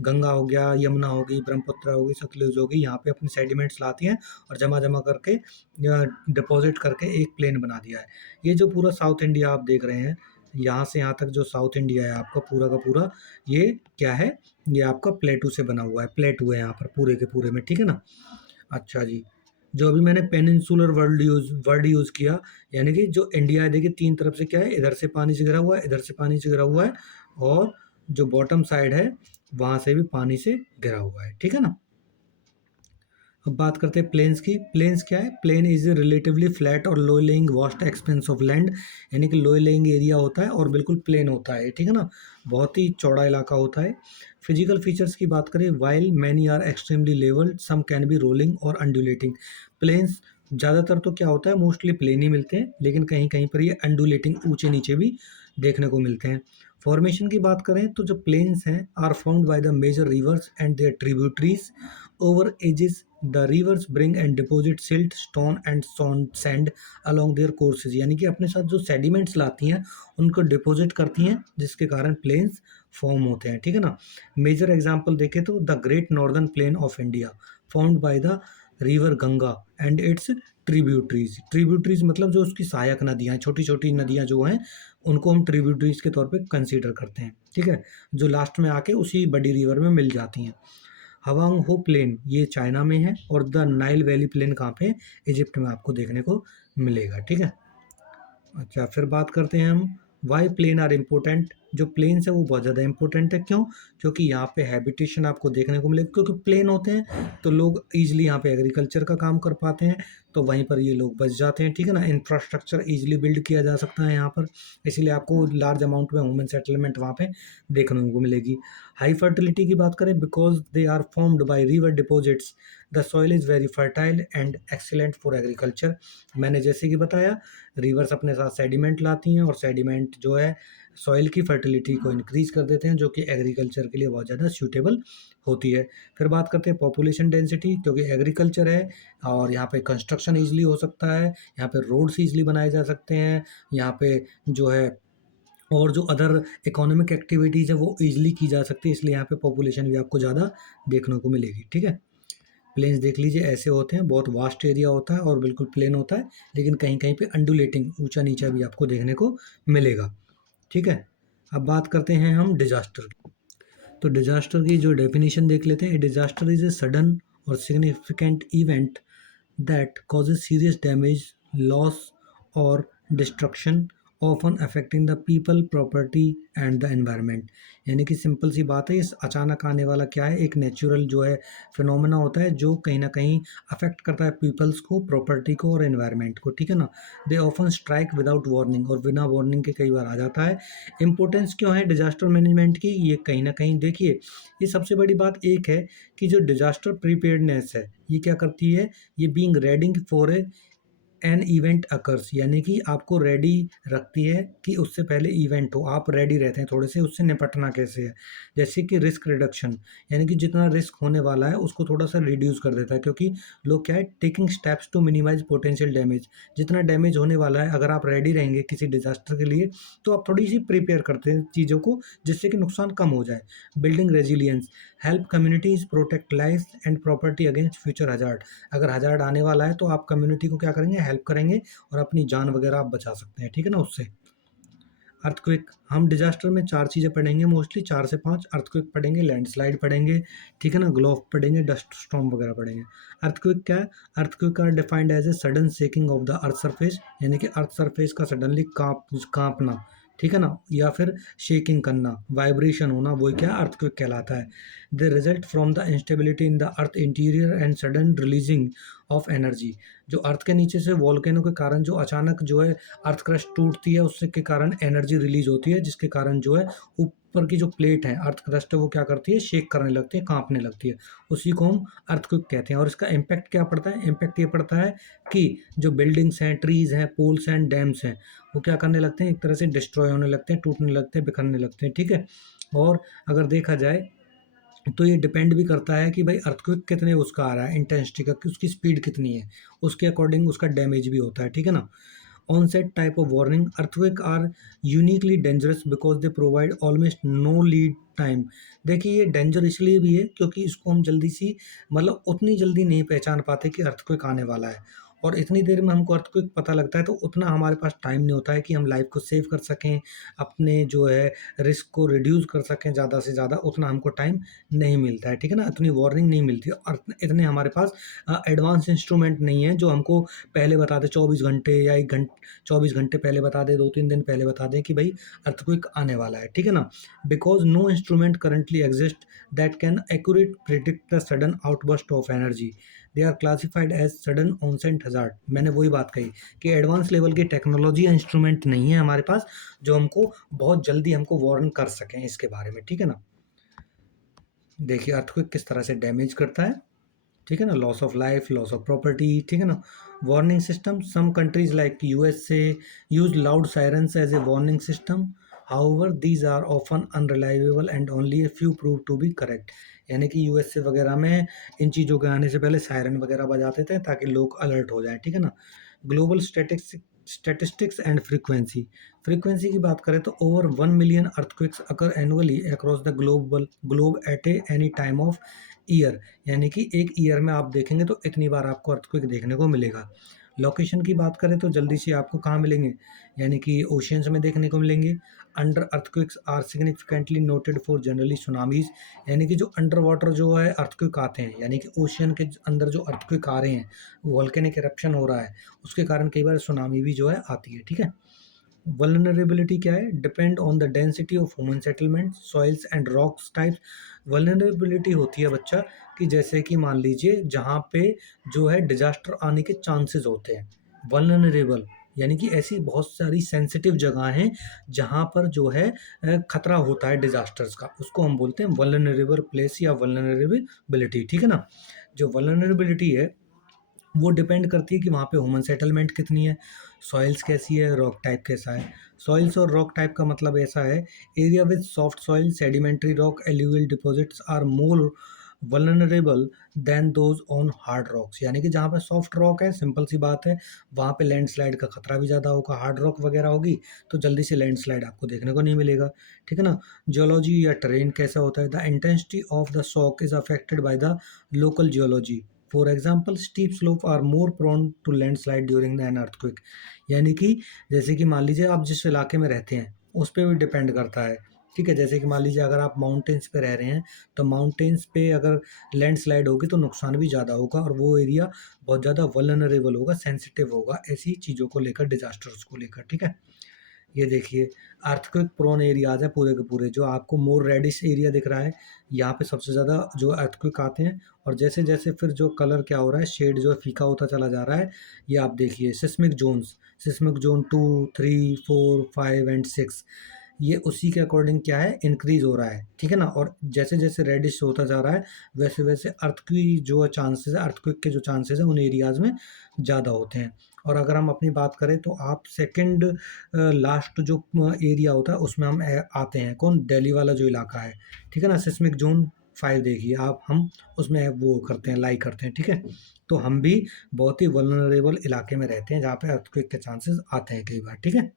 गंगा हो गया, यमुना हो गई, ब्रह्मपुत्र हो गई, सतलुज हो गई, यहाँ पे अपने सेडिमेंट्स लाती हैं और जमा जमा करके डिपॉजिट करके एक प्लेन बना दिया है। ये जो पूरा साउथ इंडिया आप देख रहे हैं, यहाँ से यहाँ तक जो साउथ इंडिया है आपका पूरा का पूरा, ये क्या है, ये आपका प्लेटू से बना हुआ है, प्लेटू है यहाँ पर पूरे के पूरे में, ठीक है ना। अच्छा जी, जो अभी मैंने पेनिनसुलर वर्ड यूज़ किया, यानी कि जो इंडिया है देखिए तीन तरफ से क्या है, इधर से पानी से घिरा हुआ है, इधर से पानी से घिरा हुआ है, और जो बॉटम साइड है वहाँ से भी पानी से घिरा हुआ है, ठीक है ना। अब बात करते हैं प्लेन्स की। प्लेन्स क्या है, प्लेन इज रिलेटिवली फ्लैट और low lying vast expanse of land, यानी कि लो लेइंग एरिया होता है और बिल्कुल प्लेन होता है, ठीक है ना, बहुत ही चौड़ा इलाका होता है। फिजिकल फीचर्स की बात करें, while many are extremely levelled, some can be rolling और अंडुलेटिंग। प्लेन्स ज़्यादातर तो क्या होता है, मोस्टली प्लेन ही मिलते हैं, लेकिन कहीं कहीं पर ये अंडुलेटिंग ऊंचे नीचे भी देखने को मिलते हैं। फॉर्मेशन की बात करें तो जो प्लेन्स हैं are found by the major rivers and their tributaries over ages, the rivers bring and deposit silt, stone and sand along their courses, यानी कि अपने साथ जो सेडिमेंट्स लाती हैं उनको डिपॉजिट करती हैं, जिसके कारण प्लेन्स फॉर्म होते हैं, ठीक है ना। मेजर एग्जांपल देखें तो the great northern plain of India found by the river Ganga and it's tributaries. Tributaries मतलब जो उसकी सहायक नदियाँ, छोटी छोटी नदियाँ जो हैं उनको हम ट्रिब्यूटरीज के तौर पे कंसीडर करते हैं, ठीक है, जो लास्ट में आके उसी बड़ी रिवर में मिल जाती हैं। हवांग हो प्लेन ये चाइना में है, और द नाइल वैली प्लेन कहाँ पे, इजिप्ट में आपको देखने को मिलेगा, ठीक है। अच्छा, फिर बात करते हैं हम वाई प्लेन आर इम्पोर्टेंट। जो प्लेन्स है वो बहुत ज़्यादा इंपॉर्टेंट है, क्यों, क्योंकि यहाँ पे हैबिटेशन आपको देखने को मिलेगा, क्योंकि प्लेन होते हैं तो लोग ईजिली यहाँ पे एग्रीकल्चर का काम कर पाते हैं, तो वहीं पर ये लोग बच जाते हैं, ठीक है ना, इंफ्रास्ट्रक्चर ईजिली बिल्ड किया जा सकता है यहाँ पर, इसीलिए आपको लार्ज अमाउंट में ह्यूमन सेटलमेंट वहाँ पे देखने को मिलेगी। हाई फर्टिलिटी की बात करें, because they are formed by river deposits, the soil is very fertile and excellent for agriculture. मैंने जैसे कि बताया, रिवर्स अपने साथ सेडिमेंट लाती हैं और सेडिमेंट जो है सॉइल की फर्टिलिटी को इंक्रीज कर देते हैं, जो कि एग्रीकल्चर के लिए बहुत ज़्यादा सूटेबल होती है। फिर बात करते हैं पॉपुलेशन डेंसिटी, क्योंकि एग्रीकल्चर है और यहाँ पे कंस्ट्रक्शन ईजिली हो सकता है, यहाँ पे रोड्स ईजिली बनाए जा सकते हैं, यहाँ पे जो है और जो अदर इकोनॉमिक एक्टिविटीज़ है वो ईजिली की जा सकती है, इसलिए यहाँ पे पॉपुलेशन भी आपको ज़्यादा देखने को मिलेगी, ठीक है। प्लेन्स देख लीजिए ऐसे होते हैं, बहुत वास्ट एरिया होता है और बिल्कुल प्लेन होता है, लेकिन कहीं कहीं पे अंडुलेटिंग ऊंचा नीचा भी आपको देखने को मिलेगा, ठीक है। अब बात करते हैं हम डिजास्टर की। तो डिजास्टर की जो डेफिनेशन देख लेते हैं, डिजास्टर इज ए सडन और significant event that causes serious damage, loss or destruction, often affecting the people, property and the environment। यानी कि सिंपल सी बात है, इस अचानक आने वाला क्या है, एक नेचुरल जो है फिनोमेना होता है जो कहीं ना कहीं अफेक्ट करता है पीपल्स को, प्रॉपर्टी को और एनवायरनमेंट को, ठीक है ना। They often strike without warning, और बिना वार्निंग के कई बार आ जाता है। इंपॉर्टेंस क्यों है डिजास्टर मैनेजमेंट की, ये कहीं ना कहीं देखिए, ये सबसे बड़ी बात एक है कि जो डिजास्टर प्रिपेयर्डनेस है ये क्या करती है, ये being ready for A an event occurs, यानी कि आपको रेडी रखती है कि उससे पहले इवेंट हो, आप रेडी रहते हैं थोड़े से उससे निपटना कैसे है। जैसे कि रिस्क रिडक्शन, यानी कि जितना रिस्क होने वाला है उसको थोड़ा सा रिड्यूस कर देता है, क्योंकि लोग क्या है, taking steps to minimize potential damage, जितना डैमेज होने वाला है अगर आप रेडी रहेंगे किसी डिजास्टर के लिए तो आप थोड़ी सी प्रिपेयर करते हैं चीज़ों को जिससे कि नुकसान कम हो जाए। Building resilience, help communities protect life and property against future hazard, अगर हजार्ड आने वाला है तो आप कम्युनिटी को क्या करेंगे, हेल्प करेंगे और अपनी जान वगैरह आप बचा सकते हैं, ठीक है ना उससे। अर्थक्वेक, हम डिजास्टर में चार चीज़ें पढ़ेंगे मोस्टली, चार से पांच। अर्थक्वेक पढ़ेंगे, लैंडस्लाइड पढ़ेंगे, ठीक है ना, ग्लोव पढ़ेंगे, डस्ट स्टॉर्म वगैरह पढ़ेंगे। अर्थक्वेक क्या है? Earthquakes are defined as a sudden shaking of the earth surface, यानी कि अर्थ सरफेस का सडनली कांपना, ठीक है ना, या फिर शेकिंग करना, वाइब्रेशन होना, वो क्या अर्थक्वेक कहलाता है। They result from the instability in the earth interior and sudden releasing of energy, जो अर्थ के नीचे से वॉल्केनो के कारण जो अचानक जो है अर्थ क्रस्ट टूटती है उससे के कारण एनर्जी रिलीज होती है, जिसके कारण जो है ऊपर की जो प्लेट है अर्थ क्रस्ट है वो क्या करती है, शेक करने लगती है, कांपने लगती है, उसी को हम अर्थक्वेक कहते हैं। और इसका इम्पैक्ट क्या पड़ता है? इम्पैक्ट ये पड़ता है कि जो बिल्डिंग्स हैं, ट्रीज हैं, पोल्स हैं, डैम्स हैं, वो क्या करने लगते हैं, एक तरह से डिस्ट्रॉय होने लगते हैं, टूटने लगते हैं, बिखरने लगते हैं, ठीक है। और अगर देखा जाए तो ये डिपेंड भी करता है कि भाई अर्थक्वेक कितने उसका आ रहा है, इंटेंसिटी का, कि उसकी स्पीड कितनी है, उसके अकॉर्डिंग उसका डैमेज भी होता है, ठीक है ना। Onset type of warning, earthquakes are uniquely dangerous because they provide almost no lead time. देखिए ये डेंजर इसलिए भी है क्योंकि इसको हम जल्दी सी, मतलब उतनी जल्दी नहीं पहचान पाते कि अर्थक्वेक आने वाला है, और इतनी देर में हमको अर्थक्वेक पता लगता है तो उतना हमारे पास टाइम नहीं होता है कि हम लाइफ को सेव कर सकें, अपने जो है रिस्क को रिड्यूस कर सकें ज़्यादा से ज़्यादा, उतना हमको टाइम नहीं मिलता है, ठीक है ना, इतनी वार्निंग नहीं मिलती है, और इतने हमारे पास एडवांस इंस्ट्रूमेंट नहीं है जो हमको पहले बता दे 24 घंटे या 1 घंटे, 24 घंटे पहले बता दे, 2-3 दिन पहले बता दें कि भाई अर्थक्वेक आने वाला है, ठीक है ना। Because no instrument currently exist that can accurate predict the sudden outburst of energy, they are classified as sudden onset hazard. मैंने वही बात कही कि एडवांस लेवल की टेक्नोलॉजी या इंस्ट्रूमेंट नहीं है हमारे पास जो हमको बहुत जल्दी हमको वार्न कर सकें इसके बारे में, ठीक है ना। देखिए अर्थक्वेक किस तरह से डैमेज करता है, ठीक है ना, loss of life, loss of property, ठीक है ना। Warning system, some countries like USA use loud sirens as a warning system, however these are often unreliable and only a few prove to be correct, यानी कि USA वगैरह में इन चीज़ों के आने से पहले सायरन वगैरह बजाते थे ताकि लोग अलर्ट हो जाएं, ठीक है ना। Global statistics and frequency, frequency की बात करें तो over 1 million earthquakes occur annually across the globe eight A any time of year, यानी कि एक ईयर में आप देखेंगे तो इतनी बार आपको अर्थक्वेक देखने को मिलेगा। लोकेशन की बात करें तो जल्दी से आपको कहाँ मिलेंगे, यानी कि ओशियंस में देखने को मिलेंगे। Under earthquakes are significantly noted for generally tsunamis, यानी कि जो अंडर वाटर जो है अर्थक्वेक आते हैं, यानी कि ओशियन के अंदर जो अर्थक्वेक आ रहे हैं, वोल्केनिक इरप्शन हो रहा है, उसके कारण कई बार सुनामी भी जो है आती है, ठीक है। वल्नरेबिलिटी क्या है? Depend on the density of human settlement, soils and rocks types. Vulnerability होती है बच्चा कि जैसे कि मान लीजिए जहाँ पे जो है डिजास्टर आने के चांसेस होते हैं, वल्नरेबल यानी कि ऐसी बहुत सारी सेंसिटिव जगह हैं जहाँ पर जो है खतरा होता है डिजास्टर्स का, उसको हम बोलते हैं वल्नरेबल प्लेस या वल्नरेबिलिटी, ठीक है ना। जो वल्नरेबिलिटी है वो डिपेंड करती है कि वहाँ पे ह्यूमन सेटलमेंट कितनी है, सॉइल्स कैसी है, रॉक टाइप कैसा है। सॉइल्स और रॉक टाइप का मतलब ऐसा है, area with soft soil, sedimentary rock, alluvial deposits are more vulnerable than those on hard rocks, यानी कि जहाँ पे सॉफ्ट रॉक है, सिंपल सी बात है, वहाँ पे लैंडस्लाइड का खतरा भी ज़्यादा होगा, हार्ड रॉक वगैरह होगी तो जल्दी से लैंडस्लाइड आपको देखने को नहीं मिलेगा, ठीक है ना। जियोलॉजी या टेरेन कैसा होता है? The intensity of the shock is affected by the local geology, for example steep slope are more prone to landslide during the an earthquake, यानी कि जैसे कि मान लीजिए आप जिस इलाके में रहते हैं उस पर भी डिपेंड करता है, ठीक है। जैसे कि मान लीजिए अगर आप माउंटेन्स पे रह रहे हैं तो माउंटेन्स पे अगर लैंडस्लाइड होगी तो नुकसान भी ज़्यादा होगा और वो एरिया बहुत ज़्यादा वल्नरेबल होगा, सेंसिटिव होगा ऐसी चीज़ों को लेकर, डिजास्टर्स को लेकर, ठीक है। ये देखिए अर्थक्वेक प्रोन एरियाज है पूरे के पूरे, जो आपको मोर रेडिश एरिया दिख रहा है, यहाँ पे सबसे ज़्यादा जो अर्थक्वेक आते हैं, और जैसे जैसे फिर जो कलर क्या हो रहा है, शेड जो है फीका होता चला जा रहा है, ये आप देखिए seismic zones, seismic zone 2, 3, 4, 5 and 6, ये उसी के अकॉर्डिंग क्या है, इंक्रीज हो रहा है, ठीक है ना। और जैसे जैसे रेडिश होता जा रहा है वैसे वैसे अर्थ की जो चांसेस है, अर्थक्वेक के जो चांसेस है उन एरियाज में ज़्यादा होते हैं। और अगर हम अपनी बात करें तो आप सेकंड लास्ट जो एरिया होता है उसमें हम आते हैं, कौन, दिल्ली वाला जो इलाका है, ठीक है ना, सिस्मिक जोन 5 देखिए आप, हम उसमें वो करते हैं, लाई करते हैं, ठीक है। तो हम भी बहुत ही वल्नरेबल इलाके में रहते हैं जहाँ पे अर्थक्वेक के चांसेस आते हैं कई बार, ठीक है।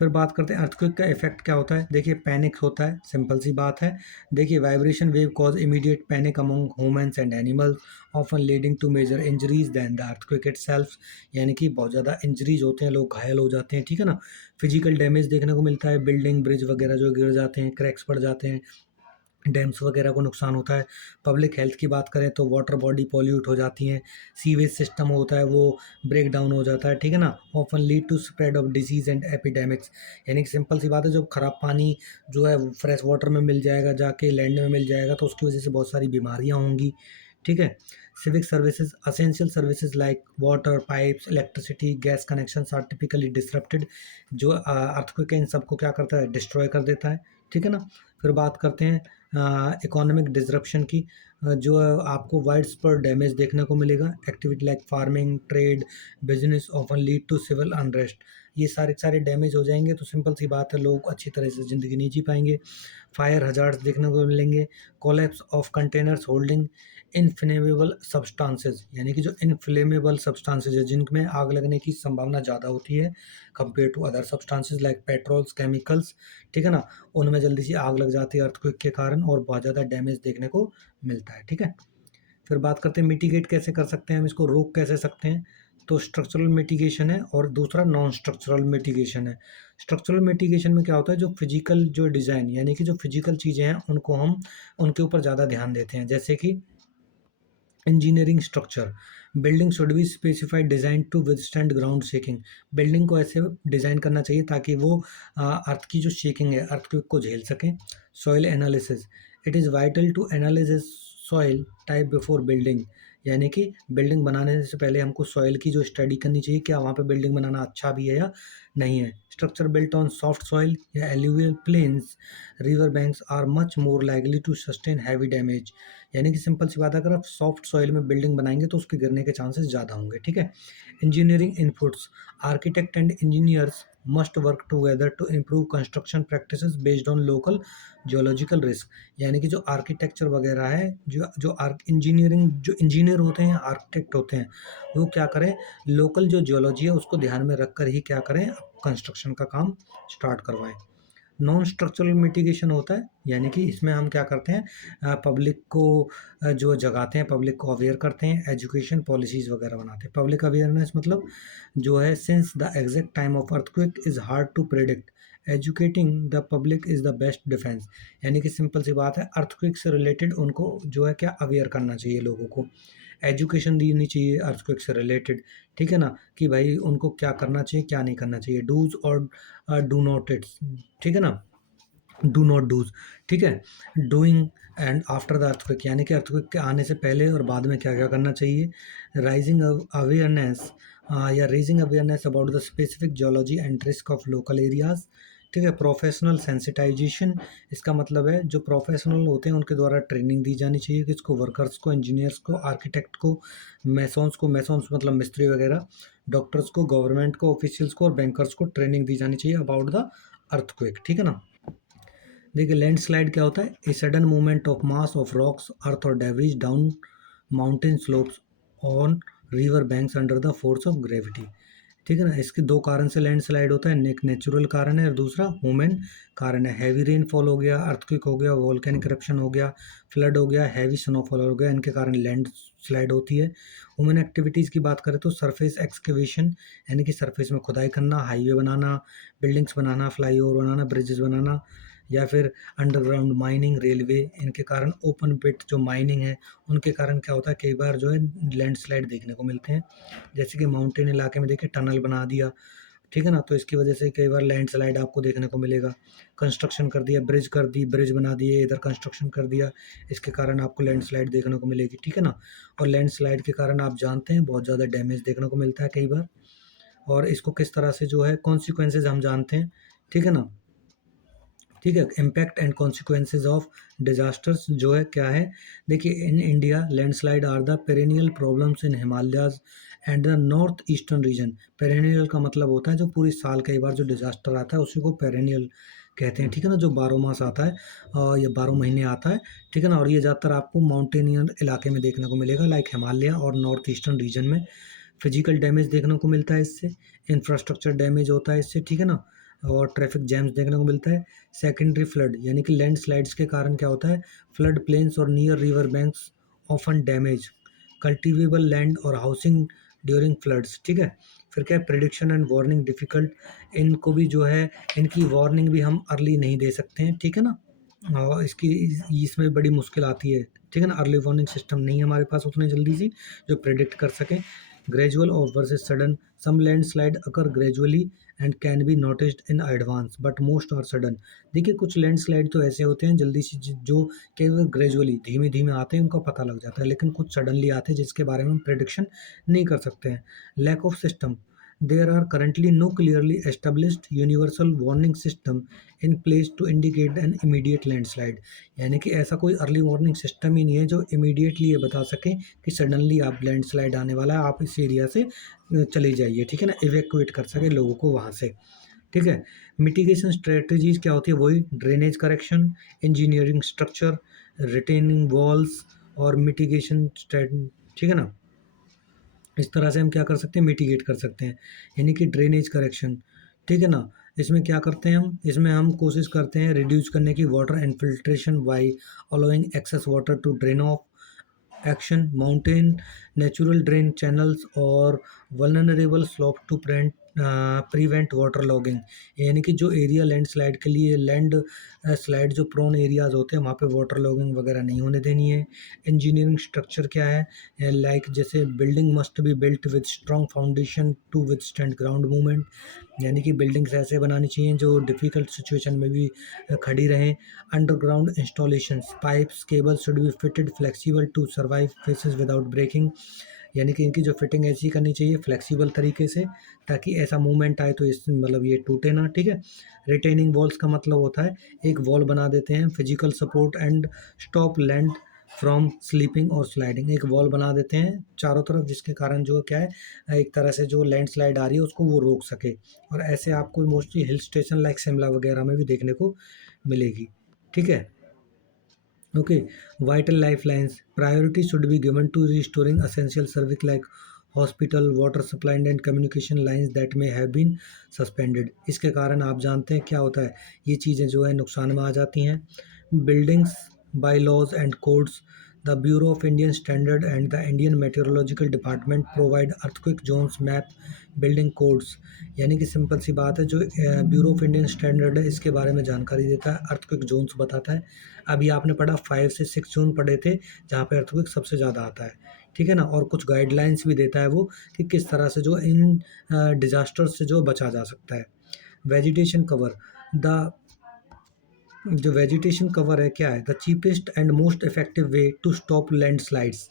फिर बात करते हैं अर्थक्वेक का इफेक्ट क्या होता है। देखिए पैनिक होता है, सिंपल सी बात है। देखिए vibration wave cause immediate panic among humans and animals often leading to major injuries than the earthquake itself. यानी कि बहुत ज़्यादा इंजरीज होते हैं, लोग घायल हो जाते हैं, ठीक है ना। फिजिकल डैमेज देखने को मिलता है, बिल्डिंग ब्रिज वगैरह जो गिर जाते हैं, क्रैक्स पड़ जाते हैं, डैम्स वगैरह को नुकसान होता है। पब्लिक हेल्थ की बात करें तो वाटर बॉडी पॉल्यूट हो जाती हैं, सीवेज सिस्टम होता है वो ब्रेक डाउन हो जाता है, ठीक है ना। Often lead to spread of disease and epidemics. यानी कि सिंपल सी बात है, जब खराब पानी जो है फ्रेश वाटर में मिल जाएगा, जाके लैंड में मिल जाएगा, तो उसकी वजह से बहुत सारी बीमारियां होंगी, ठीक है। Civic services, essential services like water pipes, electricity, gas connections are typically disrupted. जो अर्थक्वेक है इन सबको क्या करता है, डिस्ट्रॉय कर देता है, ठीक है ना। फिर बात करते हैं इकोनॉमिक डिसरप्शन की। जो आपको वाइड स्प्रेड डैमेज देखने को मिलेगा। Activity like farming, trade, business often lead to civil unrest. ये सारे सारे डैमेज हो जाएंगे तो सिंपल सी बात है, लोग अच्छी तरह से ज़िंदगी नहीं जी पाएंगे। फायर हजार्ड्स देखने को मिलेंगे। Collapse of containers holding inflammable substances. यानी कि जो इनफ्लेमेबल सब्सटेंसेस है जिनमें आग लगने की संभावना ज़्यादा होती है compare to other substances like petrols, chemicals, ठीक है ना, उनमें जल्दी से आग लग जाती है अर्थक्वेक के कारण और बहुत ज़्यादा डैमेज देखने को मिलता है, ठीक है। फिर बात करते हैं मिटिगेट कैसे कर सकते हैं, हम इसको रोक कैसे सकते हैं। तो स्ट्रक्चरल मिटिगेशन है और दूसरा नॉन स्ट्रक्चरल मिटिगेशन है। स्ट्रक्चरल मिटिगेशन में क्या होता है, जो फिजिकल जो डिज़ाइन यानी कि जो फिजिकल चीज़ें हैं उनको हम उनके ऊपर ज़्यादा ध्यान देते हैं। जैसे कि engineering structure, building should be specified design to withstand ground shaking. Building को ऐसे डिज़ाइन करना चाहिए ताकि वो अर्थ की जो शेकिंग है, अर्थक्वेक को झेल सकें। Soil analysis, it is vital to analysis soil type before building. यानी कि बिल्डिंग बनाने से पहले हमको सॉइल की जो स्टडी करनी चाहिए, क्या वहाँ पे बिल्डिंग बनाना अच्छा भी है या नहीं है। Structure built on soft soil या alluvial plains, river banks are much more likely to sustain heavy damage. यानी कि सिंपल सी बात है, अगर आप सॉफ्ट सॉइल में बिल्डिंग बनाएंगे तो उसके गिरने के चांसेस ज़्यादा होंगे, ठीक है। Engineering inputs, architect and engineers must work together to improve construction practices based on local geological risk. यानी कि जो आर्किटेक्चर वगैरह है, जो जो इंजीनियरिंग जो इंजीनियर होते हैं, आर्किटेक्ट होते हैं, वो क्या करें, लोकल जो जियोलॉजी है उसको ध्यान में रख कर ही क्या करें, कंस्ट्रक्शन का काम स्टार्ट करवाएं। नॉन स्ट्रक्चरल मिटिगेशन होता है, यानी कि इसमें हम क्या करते हैं, पब्लिक को जो जगाते हैं, पब्लिक को अवेयर करते हैं, एजुकेशन पॉलिसीज़ वगैरह बनाते हैं। पब्लिक अवेयरनेस मतलब जो है, since the exact time of earthquake is hard to predict, educating the public is the best defense. यानी कि सिंपल सी बात है, अर्थक्वेक से रिलेटेड उनको जो है क्या अवेयर करना चाहिए, लोगों को एजुकेशन देनी चाहिए अर्थक्वेक से रिलेटेड, ठीक है ना, कि भाई उनको क्या करना चाहिए क्या नहीं करना चाहिए, डूज और डू नॉट इट्स, ठीक है ना, डू नॉट डूज, ठीक है, doing and after the earthquake, यानी कि अर्थक्वेक के आने से पहले और बाद में क्या क्या करना चाहिए। राइजिंग अवेयरनेस या raising awareness about the specific geology and risk of local areas, ठीक है। प्रोफेशनल सेंसिटाइजेशन, इसका मतलब है जो प्रोफेशनल होते हैं उनके द्वारा ट्रेनिंग दी जानी चाहिए, किसको, वर्कर्स को, इंजीनियर्स को, आर्किटेक्ट को, मैसोन्स मतलब मिस्त्री वगैरह, डॉक्टर्स को, गवर्नमेंट को, ऑफिशियल्स को और बैंकर्स को ट्रेनिंग दी जानी चाहिए अबाउट द अर्थक्वेक, ठीक है ना। देखिए लैंडस्लाइड क्या होता है, a sudden movement of mass of rocks, earth और debris down mountain slopes on river banks under the force of gravity, ठीक है ना। इसके दो कारण से लैंडस्लाइड होता है, एक नेचुरल कारण है और दूसरा ह्यूमन कारण है। हैवी रेनफॉल हो गया, अर्थक्वेक हो गया, वोल्केनिक करप्शन हो गया, फ्लड हो गया, हैवी स्नोफॉल हो गया, इनके कारण लैंड स्लाइड होती है। ह्यूमन एक्टिविटीज़ की बात करें तो सरफेस एक्सकेवेशन, यानी कि सरफेस में खुदाई करना, हाईवे बनाना, बिल्डिंग्स बनाना, फ्लाईओवर बनाना, ब्रिजेस बनाना, या फिर अंडरग्राउंड माइनिंग, रेलवे, इनके कारण ओपन पिट जो माइनिंग है उनके कारण क्या होता है, कई बार जो है लैंडस्लाइड देखने को मिलते हैं। जैसे कि माउंटेन इलाके में देखिए टनल बना दिया, ठीक है ना, तो इसकी वजह से कई बार लैंडस्लाइड आपको देखने को मिलेगा। कंस्ट्रक्शन कर दिया, ब्रिज कर दी, ब्रिज बना दिए, इधर कंस्ट्रक्शन कर दिया, इसके कारण आपको लैंडस्लाइड देखने को मिलेगी, ठीक है ना। और लैंडस्लाइड के कारण आप जानते हैं बहुत ज़्यादा डैमेज देखने को मिलता है कई बार, और इसको किस तरह से जो है कॉन्सिक्वेंसेज हम जानते हैं, ठीक है ना। ठीक है। Impact and consequences of disasters जो है क्या है, देखिए in India landslide are the perennial problems in Himalayas and the north eastern region. Perennial का मतलब होता है जो पूरी साल कई बार जो डिजास्टर आता है उसी को पेरेनियल कहते हैं, ठीक है ना, जो 12 मास आता है, या 12 महीने आता है, ठीक है ना। और ये ज़्यादातर आपको माउंटेनियर इलाके में देखने को मिलेगा, लाइक हिमालय और नॉर्थ ईस्टर्न रीजन में। फिजिकल डैमेज देखने को मिलता है इससे, इंफ्रास्ट्रक्चर डैमेज होता है इससे, ठीक है ना, और ट्रैफिक जैम्स देखने को मिलता है। सेकेंडरी फ्लड यानी कि लैंडस्लाइड्स के कारण क्या होता है, फ्लड प्लेन्स और near river banks often damage cultivable land और हाउसिंग ड्यूरिंग फ्लड्स, ठीक है। फिर क्या है, प्रिडिक्शन एंड वार्निंग डिफिकल्ट, इनको भी जो है, इनकी वार्निंग भी हम अर्ली नहीं दे सकते हैं, ठीक है ना। और इसकी इसमें बड़ी मुश्किल आती है, ठीक है ना। अर्ली वार्निंग सिस्टम नहीं है हमारे पास उतने जल्दी से जो प्रेडिक्ट कर सकें। ग्रेजुअल और versus sudden, some landslide occur gradually and can be noticed in advance but most are sudden. देखिए कुछ लैंडस्लाइड तो ऐसे होते हैं जल्दी से जो केवल ग्रेजुअली धीमे धीमे आते हैं, उनका पता लग जाता है, लेकिन कुछ सडनली आते हैं जिसके बारे में हम प्रेडिक्शन नहीं कर सकते हैं। Lack of system, there are currently no clearly established universal warning system in place to indicate an immediate landslide। यानी कि ऐसा कोई अर्ली वार्निंग सिस्टम ही नहीं है जो इमीडिएटली ये बता सके कि सडनली आप लैंडस्लाइड आने वाला है, आप इस एरिया से चले जाइए, ठीक है ना, इवैक्यूएट कर सके लोगों को वहाँ से, ठीक है। मिटिगेशन स्ट्रेटजीज क्या होती है, वही drainage correction, engineering structure, retaining walls और मिटिगेशन, ठीक है ना। इस तरह से हम क्या कर सकते हैं, मिटिगेट कर सकते हैं, यानी कि ड्रेनेज करेक्शन, ठीक है ना। इसमें क्या करते हैं हम, इसमें हम कोशिश करते हैं रिड्यूस करने की water infiltration by allowing excess water to drain off action mountain natural drain channels और vulnerable slope to prevent water logging. यानी कि जो एरिया लैंडस्लाइड के लिए लैंड स्लाइड जो प्रोन एरियाज होते हैं वहाँ पे वाटर लॉगिंग वगैरह नहीं होने देनी है। इंजीनियरिंग स्ट्रक्चर क्या है, लाइक जैसे building must be built with strong foundation to withstand ground movement. यानी कि बिल्डिंग्स ऐसे बनानी चाहिए जो डिफ़िकल्ट सिचुएशन में भी खड़ी रहें। Underground installations, pipes cables should be fitted flexible to survive faces without breaking. यानी कि इनकी जो फिटिंग ऐसी करनी चाहिए फ्लेक्सिबल तरीके से, ताकि ऐसा मूवमेंट आए तो इस मतलब ये टूटे ना, ठीक है। रिटेनिंग वॉल्स का मतलब होता है एक वॉल बना देते हैं, physical support and stop land from sleeping और स्लाइडिंग। एक वॉल बना देते हैं चारों तरफ जिसके कारण जो क्या है, एक तरह से जो लैंडस्लाइड आ रही है उसको वो रोक सके। और ऐसे आपको mostly hill station like Shimla वगैरह में भी देखने को मिलेगी, ठीक है। Okay, vital lifelines. Priority should be given to restoring essential service like hospital, water supply and communication lines that may have been suspended। इसके कारण आप जानते हैं क्या होता है, ये चीज़ें जो है नुकसान में आ जाती हैं। Buildings, bylaws and codes. The Bureau of Indian Standard and the Indian Meteorological Department provide earthquake zones map, building codes। यानी कि सिंपल सी बात है, जो ब्यूरो ऑफ इंडियन स्टैंडर्ड है इसके बारे में जानकारी देता है, अर्थक्वेक जोन्स बताता है। अभी आपने पढ़ा 5 से 6 जोन पढ़े थे जहाँ पे अर्थक्वेक सबसे ज़्यादा आता है, ठीक है ना। और कुछ गाइडलाइंस भी देता है वो कि किस तरह से जो इन डिजास्टर्स से जो बचा जा सकता है। वेजिटेशन कवर, द जो वेजिटेशन कवर है क्या है, the cheapest and most effective way to stop landslides,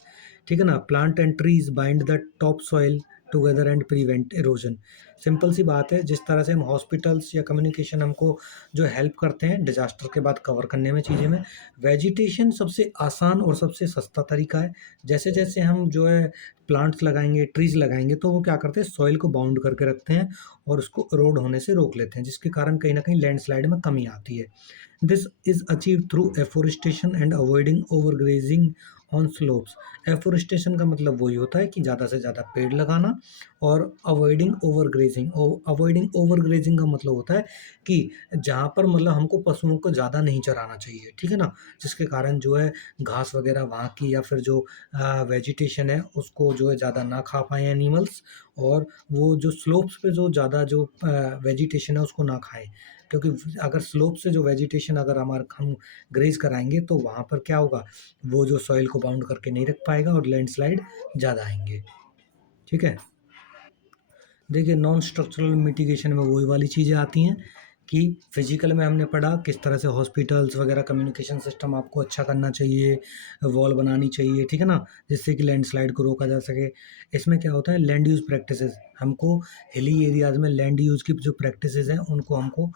ठीक है ना। Plant and trees bind the top soil together and prevent erosion. Simple सी बात है, जिस तरह से हम हॉस्पिटल्स या कम्युनिकेशन हमको जो हेल्प करते हैं डिजास्टर के बाद कवर करने में चीज़ें में, वेजिटेशन सबसे आसान और सबसे सस्ता तरीका है। जैसे जैसे हम जो है प्लांट्स लगाएंगे, ट्रीज लगाएंगे, तो वो क्या करते हैं, सॉइल को बाउंड करके रखते हैं और उसको इरोड होने से रोक लेते हैं, जिसके कारण कहीं ना कहीं लैंडस्लाइड में कमी आती है। This is achieved through afforestation and avoiding overgrazing on slopes। Afforestation का मतलब वही होता है कि ज़्यादा से ज़्यादा पेड़ लगाना, और अवॉइडिंग ओवरग्रेजिंग, अवॉइडिंग ओवरग्रेजिंग का मतलब होता है कि जहाँ पर मतलब हमको पशुओं को ज़्यादा नहीं चराना चाहिए, ठीक है ना, जिसके कारण जो है घास वगैरह वहाँ की या फिर जो वेजिटेशन है उसको जो है ज़्यादा ना खा पाएँ एनिमल्स, और वो जो स्लोप्स पे जो ज़्यादा जो वेजिटेशन है उसको ना खाएं। क्योंकि अगर स्लोप से जो वेजिटेशन अगर हम ग्रेज कराएंगे तो वहाँ पर क्या होगा, वो जो सॉइल को बाउंड करके नहीं रख पाएगा और लैंडस्लाइड ज़्यादा आएंगे, ठीक है। देखिए नॉन स्ट्रक्चरल मिटिगेशन में वही वाली चीज़ें आती हैं कि फिजिकल में हमने पढ़ा किस तरह से हॉस्पिटल्स वगैरह कम्युनिकेशन सिस्टम आपको अच्छा करना चाहिए, वॉल बनानी चाहिए, ठीक है ना, जिससे कि लैंडस्लाइड को रोका जा सके। इसमें क्या होता है, लैंड यूज़ प्रैक्टिसेस, हमको हिली एरियाज़ में लैंड यूज़ की जो प्रैक्टिसेस हैं उनको हमको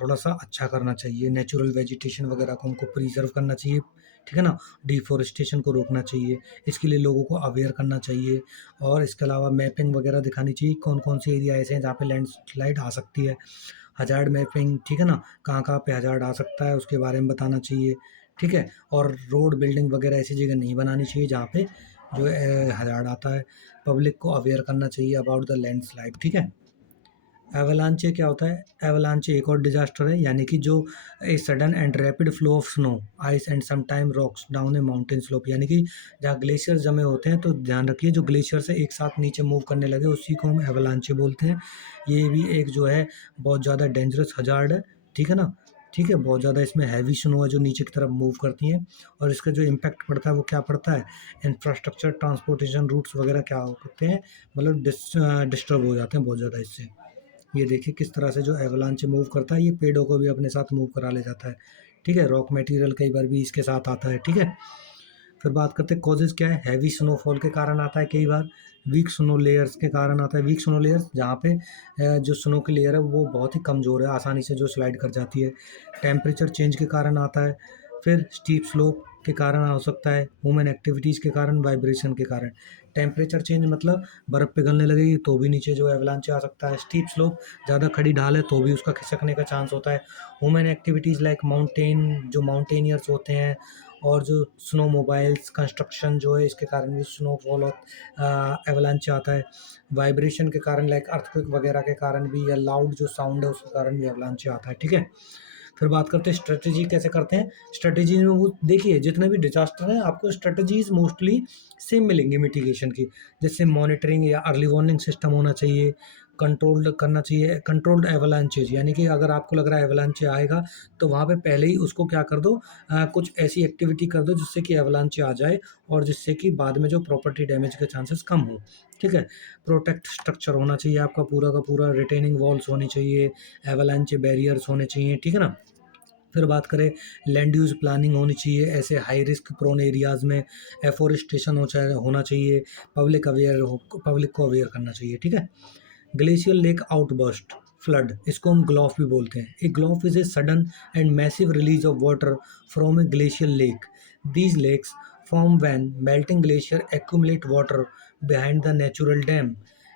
थोड़ा सा अच्छा करना चाहिए, नेचुरल वेजिटेशन वगैरह को हमको प्रिजर्व करना चाहिए, ठीक है ना, डिफॉरेस्टेशन को रोकना चाहिए, इसके लिए लोगों को अवेयर करना चाहिए। और इसके अलावा मैपिंग वगैरह दिखानी चाहिए, कौन कौन से एरिया ऐसे हैं जहाँ पे लैंडस्लाइड आ सकती है, हज़ार्ड मैपिंग, ठीक है ना, कहाँ-कहाँ पे हज़ार्ड आ सकता है उसके बारे में बताना चाहिए, ठीक है? और रोड बिल्डिंग वगैरह ऐसी जगह नहीं बनानी चाहिए जहाँ पे जो है हज़ार्ड आता है। पब्लिक को अवेयर करना चाहिए अबाउट द लैंडस्लाइड, ठीक है? एवलांचे क्या होता है? एवलांचे एक और डिज़ास्टर है, यानी कि जो ए sudden and rapid flow of snow, ice and sometime rocks down A mountain slope, यानी कि जहाँ ग्लेशियर जमे होते हैं, तो ध्यान रखिए जो ग्लेशियर से एक साथ नीचे मूव करने लगे उसी को हम एवलांचे बोलते हैं। ये भी एक जो है बहुत ज़्यादा डेंजरस हज़ार्ड है, ठीक है ना? ठीक है, बहुत ज़्यादा इसमें हैवी स्नो है जो नीचे की तरफ मूव करती हैं, और इसका जो इम्पैक्ट पड़ता है वो क्या पड़ता है? इंफ्रास्ट्रक्चर, ट्रांसपोर्टेशन रूट्स वगैरह क्या होते हैं, मतलब डिस्टर्ब हो जाते हैं बहुत ज़्यादा इससे। ये देखिए किस तरह से जो एवलांच मूव करता है, ये पेड़ों को भी अपने साथ मूव करा ले जाता है, ठीक है, रॉक मटेरियल कई बार भी इसके साथ आता है, ठीक है। फिर बात करते हैं कॉजेज क्या है, हैवी स्नोफॉल के कारण आता है कई बार, वीक स्नो लेयर्स के कारण आता है, वीक स्नो लेयर्स जहाँ पे जो स्नो की लेयर है वो बहुत ही कमज़ोर है, आसानी से जो स्लाइड कर जाती है, टेम्परेचर चेंज के कारण आता है, फिर स्टीप स्लोप के कारण हो सकता है, ह्यूमन एक्टिविटीज़ के कारण, वाइब्रेशन के कारण। टेम्परेचर चेंज मतलब बर्फ़ पिघलने लगेगी तो भी नीचे जो एवलांच आ सकता है, स्टीप स्लोप ज़्यादा खड़ी ढाल है तो भी उसका खिसकने का चांस होता है, ह्यूमन एक्टिविटीज़ लाइक माउंटेन, जो माउंटेनियर्स होते हैं, और जो स्नो मोबाइल्स कंस्ट्रक्शन जो है इसके कारण भी स्नोफॉल और एवलांच आता है, वाइब्रेशन के कारण लाइक अर्थक्वेक वगैरह के कारण भी, या लाउड जो साउंड है उसके कारण भी एवलांच आता है, ठीक है। फिर बात करते हैं स्ट्रेटेजी कैसे करते हैं, स्ट्रेटेजी में वो देखिए जितने भी डिजास्टर हैं आपको स्ट्रेटेजीज मोस्टली सेम मिलेंगी मिटिगेशन की, जैसे मॉनिटरिंग या अर्ली वार्निंग सिस्टम होना चाहिए, कंट्रोल्ड करना चाहिए, कंट्रोल्ड एवलांचेज, यानी कि अगर आपको लग रहा है एवलांचे आएगा तो वहाँ पे पहले ही उसको क्या कर दो, कुछ ऐसी एक्टिविटी कर दो जिससे कि एवलांचे आ जाए और जिससे कि बाद में जो प्रॉपर्टी डैमेज के चांसेस कम हो, ठीक है। प्रोटेक्ट स्ट्रक्चर होना चाहिए आपका पूरा का पूरा, रिटेनिंग वॉल्स होनी चाहिए, एवलांचे बैरियर्स होने चाहिए, ठीक है ना। फिर बात करें, लैंड यूज़ प्लानिंग होनी चाहिए, ऐसे हाई रिस्क प्रोन एरियाज़ में एफोरेस्टेशन होना चाहिए, पब्लिक को अवेयर करना चाहिए, ठीक है। ग्लेशियल लेक आउटबर्स्ट फ्लड, इसको हम ग्लॉफ भी बोलते हैं। A GLOF is a sudden and massive release of water from a glacial lake. These lakes form when melting glacier accumulate water behind the natural dam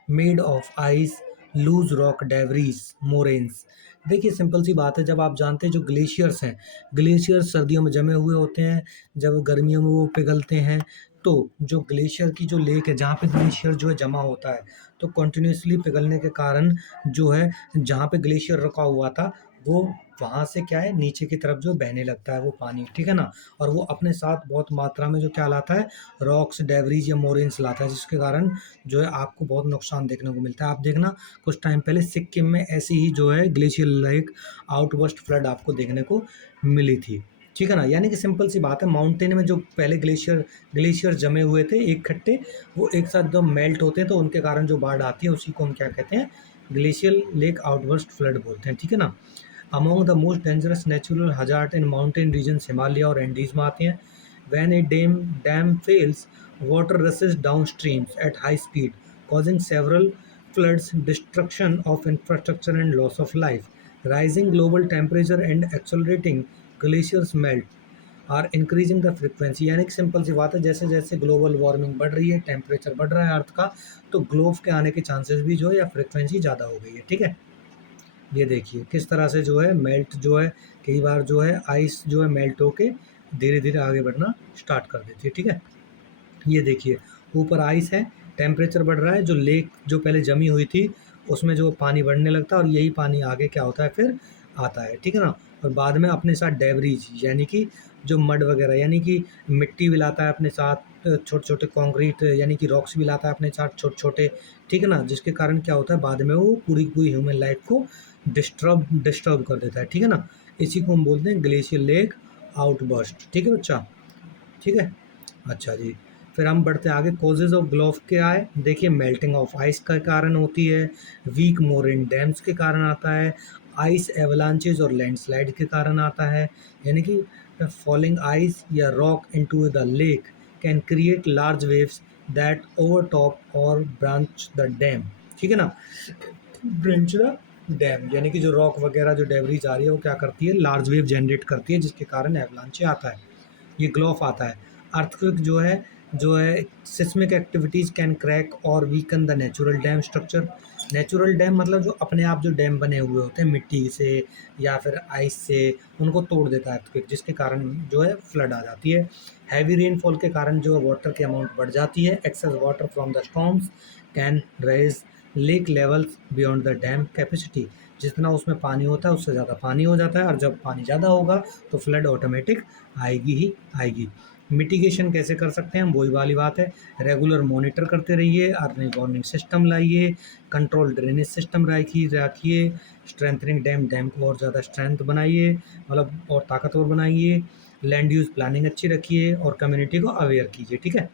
made of ice, loose rock, debris, moraines. देखिए simple सी बात है, जब आप जानते हैं जो glaciers हैं, ग्लेशियर्स सर्दियों में जमे हुए होते हैं, जब गर्मियों में वो पिघलते हैं, तो जो ग्लेशियर की जो लेक है जहाँ पे ग्लेशियर जो है जमा होता है, तो कंटिन्यूसली पिघलने के कारण जो है जहाँ पे ग्लेशियर रुका हुआ था वो वहाँ से क्या है नीचे की तरफ जो बहने लगता है वो पानी, ठीक है ना, और वो अपने साथ बहुत मात्रा में जो क्या लाता है, रॉक्स, डेवरीज या मोरेन्स लाता है, जिसके कारण जो है आपको बहुत नुकसान देखने को मिलता है। आप देखना कुछ टाइम पहले सिक्किम में ऐसी ही जो है ग्लेशियर लेक आउटबर्स्ट फ्लड आपको देखने को मिली थी, ठीक है ना। यानी कि सिंपल सी बात है, माउंटेन में जो पहले ग्लेशियर जमे हुए थे एक खट्टे, वो एक साथ जब मेल्ट होते हैं तो उनके कारण जो बाढ़ आती है उसी को हम क्या कहते हैं, ग्लेशियर लेक आउटबर्स्ट फ्लड बोलते हैं, ठीक है ना। Among the most dangerous natural hazard in mountain region Himalaya और एंडीज में आते हैं। When a dam fails, water rushes downstreams at high speed, causing several floods, destruction of infrastructure, and loss of life. Rising global temperature and accelerating glaciers melt are increasing the frequency। यानी कि simple सी बात है, जैसे जैसे global warming बढ़ रही है, टेम्परेचर बढ़ रहा है अर्थ का, तो ग्लोव के आने के चांसेस भी जो है या फ्रिक्वेंसी ज़्यादा हो गई है, ठीक है। ये देखिए किस तरह से जो है मेल्ट जो है, कई बार जो है आइस जो है मेल्ट होके धीरे धीरे आगे बढ़ना स्टार्ट कर देती है, ठीक है। ये देखिए ऊपर आइस है, टेम्परेचर बढ़ रहा है, जो लेक जो पहले जमी हुई थी उसमें जो पानी बढ़ने लगता है और यही पानी आगे क्या होता है फिर आता है, ठीक है ना। और बाद में अपने साथ डेवरीज यानी कि जो मड वगैरह यानी कि मिट्टी भी लाता है अपने साथ, छोटे छोटे कंक्रीट यानी कि रॉक्स भी लाता है अपने साथ छोटे छोटे, ठीक है ना, जिसके कारण क्या होता है बाद में वो पूरी पूरी ह्यूमन लाइफ को डिस्टर्ब कर देता है, ठीक है ना। इसी को हम बोलते हैं ग्लेशियर लेक आउटबर्स्ट, ठीक है बच्चा, ठीक है। अच्छा जी, फिर हम बढ़ते आगे, कॉजेज ऑफ ग्लोव क्या है, देखिए मेल्टिंग ऑफ आइस का कारण होती है, वीक मोरेन डैम्स के कारण आता है, आइस एवलांचेज और लैंडस्लाइड के कारण आता है, यानी कि फॉलिंग आइस या rock into the lake can create large waves that overtop और ब्रांच द डैम, ठीक है ना। ब्रांच द डैम यानी कि जो रॉक वगैरह जो डेब्रीज आ रही है वो क्या करती है, लार्ज वेव जनरेट करती है, जिसके कारण एवलांचे आता है, ये ग्लोफ आता है। अर्थक्वेक जो है सिस्मिक एक्टिविटीज़ कैन क्रैक और weaken the natural dam structure. Natural dam मतलब जो अपने आप जो डैम बने हुए होते हैं मिट्टी से या फिर आइस से, उनको तोड़ देता है अर्थक्वेक, जिसके कारण जो है फ्लड आ जाती है। हैवी रेनफॉल के कारण जो वाटर की अमाउंट बढ़ जाती है। Excess water from the storms can raise lake levels beyond the dam capacity. जितना उसमें पानी होता है उससे ज़्यादा पानी हो जाता है, और जब पानी ज़्यादा होगा तो फ्लड ऑटोमेटिक आएगी ही आएगी। मिटिगेशन कैसे कर सकते हैं हम, वही वाली बात है, रेगुलर मॉनिटर करते रहिए, अर्ली वार्निंग सिस्टम लाइए, कंट्रोल ड्रेनेज सिस्टम रखिए, स्ट्रेंथनिंग डैम को और ज़्यादा स्ट्रेंथ बनाइए, मतलब और ताकतवर बनाइए, लैंड यूज़ प्लानिंग अच्छी रखिए और कम्युनिटी को अवेयर कीजिए, ठीक है।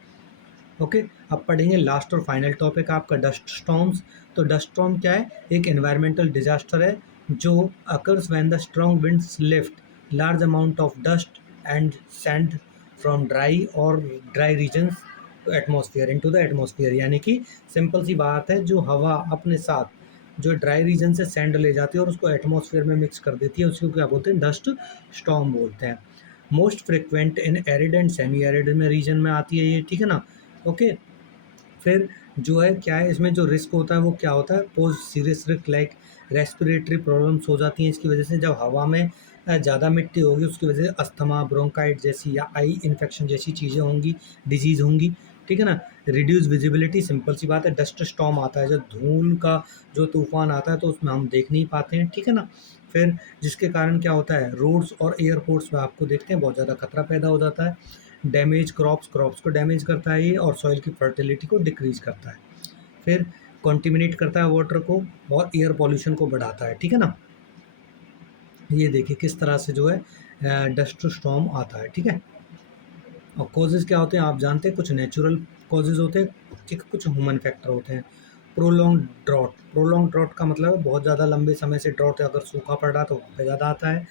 ओके, अब पढ़ेंगे लास्ट और फाइनल टॉपिक आपका डस्ट स्टॉर्म्स। तो डस्ट स्टॉर्म क्या है, एक एनवायरमेंटल डिजास्टर है जो occurs when the strong winds lift large amount of dust and sand from dry regions atmosphere into the atmosphere. यानी कि सिंपल सी बात है, जो हवा अपने साथ जो ड्राई रीजन से सैंड ले जाती है और उसको एटमॉस्फेयर में मिक्स कर देती है, उसको क्या बोलते हैं, डस्ट स्टॉर्म बोलते हैं। Most frequent in arid and semi arid में रीजन में आती है ये, ठीक है ना। ओके, फिर जो है क्या है, इसमें जो रिस्क होता है वो क्या होता है, pose serious risk like respiratory problems हो जाती हैं इसकी वजह से। जब हवा में ज़्यादा मिट्टी होगी उसकी वजह से अस्थमा, ब्रोंकाइट जैसी या आई इन्फेक्शन जैसी चीज़ें होंगी, डिजीज़ होंगी, ठीक है ना। रिड्यूस विजिबिलिटी, सिंपल सी बात है, डस्ट स्टॉर्म आता है जब धूल का जो तूफान आता है तो उसमें हम देख नहीं पाते हैं, ठीक है ना। फिर जिसके कारण क्या होता है, रोड्स और एयरपोर्ट्स में आपको देखते हैं बहुत ज़्यादा खतरा पैदा हो जाता है। डैमेज क्रॉप्स को डैमेज करता है ये, और सॉइल की फर्टिलिटी को डिक्रीज करता है। फिर कॉन्टिमिनेट करता है वाटर को और एयर पॉल्यूशन को बढ़ाता है, ठीक है ना। ये देखिए किस तरह से जो है डस्ट स्टॉर्म आता है, ठीक है। और कॉजेज़ क्या होते हैं आप जानते हैं, कुछ नेचुरल कॉजेज़ होते हैं, ठीक, कुछ ह्यूमन फैक्टर होते हैं। प्रोलॉन्ग ड्रॉट का मतलब है बहुत ज़्यादा लंबे समय से ड्रॉट है, अगर सूखा पड़ रहा है तो वहाँ पे ज़्यादा आता है।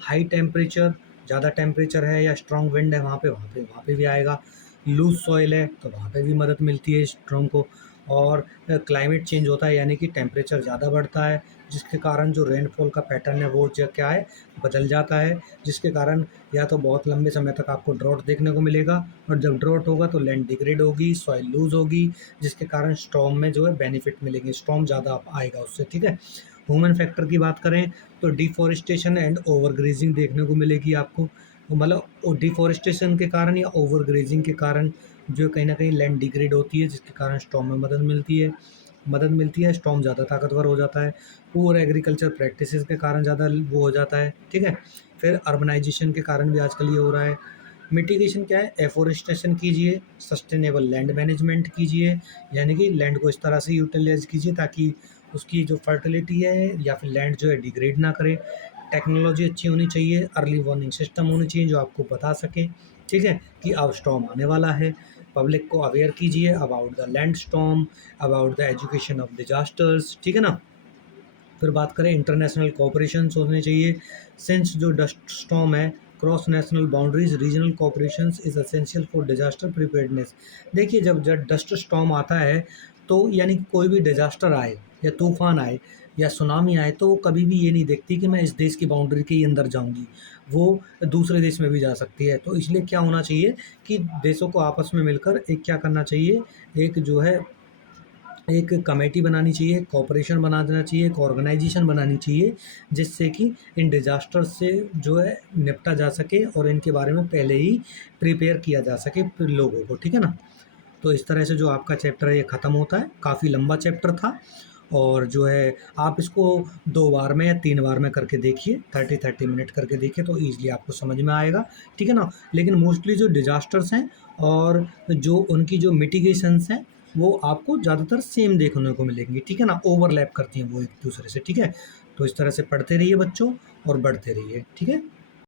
हाई टेम्परेचर, ज़्यादा टेम्परेचर है या स्ट्रॉन्ग विंड है वहाँ पे भी आएगा। लूज सॉइल है तो वहाँ पे भी मदद मिलती है स्ट्रॉन्ग को। और क्लाइमेट चेंज होता है यानी कि टेम्परेचर ज़्यादा बढ़ता है, जिसके कारण जो रेनफॉल का पैटर्न है वो जो क्या है, बदल जाता है, जिसके कारण या तो बहुत लंबे समय तक आपको ड्रॉट देखने को मिलेगा, और जब ड्रॉट होगा तो लैंड डिग्रेड होगी, सॉइल लूज होगी, जिसके कारण स्टॉर्म में जो है बेनिफिट मिलेंगे, स्टॉर्म ज़्यादा आएगा उससे, ठीक है। ह्यूमन फैक्टर की बात करें तो डिफॉरेस्टेशन एंड ओवरग्रेजिंग देखने को मिलेगी आपको, मतलब डिफॉरेस्टेशन के कारण या ओवरग्रेजिंग के कारण जो कहीं ना कहीं लैंड डिग्रेड होती है, जिसके कारण स्टॉर्म में मदद मिलती है, स्टॉर्म ज़्यादा ताकतवर हो जाता है। पुअर एग्रीकल्चर प्रैक्टिसेस के कारण ज़्यादा वो हो जाता है, ठीक है। फिर अर्बनाइजेशन के कारण भी आजकल ये हो रहा है। मिटिगेशन क्या है, एफोरेस्टेशन कीजिए, सस्टेनेबल लैंड मैनेजमेंट कीजिए, यानी कि लैंड को इस तरह से यूटिलाइज कीजिए ताकि उसकी जो फर्टिलिटी है या फिर लैंड जो है डिग्रेड ना करे। टेक्नोलॉजी अच्छी होनी चाहिए, अर्ली वार्निंग सिस्टम होनी चाहिए जो आपको बता सके, ठीक है, कि अब स्टॉर्म आने वाला है। पब्लिक को अवेयर कीजिए about the land storm, about the education of disasters, ठीक है ना। फिर बात करें इंटरनेशनल कोऑपरेशन होने चाहिए, सिंस जो डस्ट स्टॉर्म है cross national boundaries, regional cooperation is essential for disaster preparedness. देखिए जब जब डस्ट स्टॉर्म आता है तो यानी कि कोई भी डिजास्टर आए या तूफान आए या सुनामी आए तो वो कभी भी ये नहीं देखती कि मैं इस देश की बाउंड्री के ही अंदर जाऊंगी, वो दूसरे देश में भी जा सकती है। तो इसलिए क्या होना चाहिए कि देशों को आपस में मिलकर एक क्या करना चाहिए, एक जो है एक कमेटी बनानी चाहिए, कॉपरेशन बना देना चाहिए, एक ऑर्गेनाइजेशन बनानी चाहिए, जिससे कि इन डिजास्टर से जो है निपटा जा सके और इनके बारे में पहले ही प्रिपेयर किया जा सके फिर लोगों को, ठीक है ना। तो इस तरह से जो आपका चैप्टर है ये ख़त्म होता है, काफ़ी लंबा चैप्टर था, और जो है आप इसको 2 बार में या 3 बार में करके देखिए, 30-30 मिनट करके देखिए तो ईज़िली आपको समझ में आएगा, ठीक है ना। लेकिन मोस्टली जो डिज़ास्टर्स हैं और जो उनकी जो मिटिगेशंस हैं, वो आपको ज़्यादातर सेम देखने को मिलेंगी, ठीक है ना, ओवरलैप करती हैं वो एक दूसरे से, ठीक है। तो इस तरह से पढ़ते रहिए बच्चों और बढ़ते रहिए, ठीक है।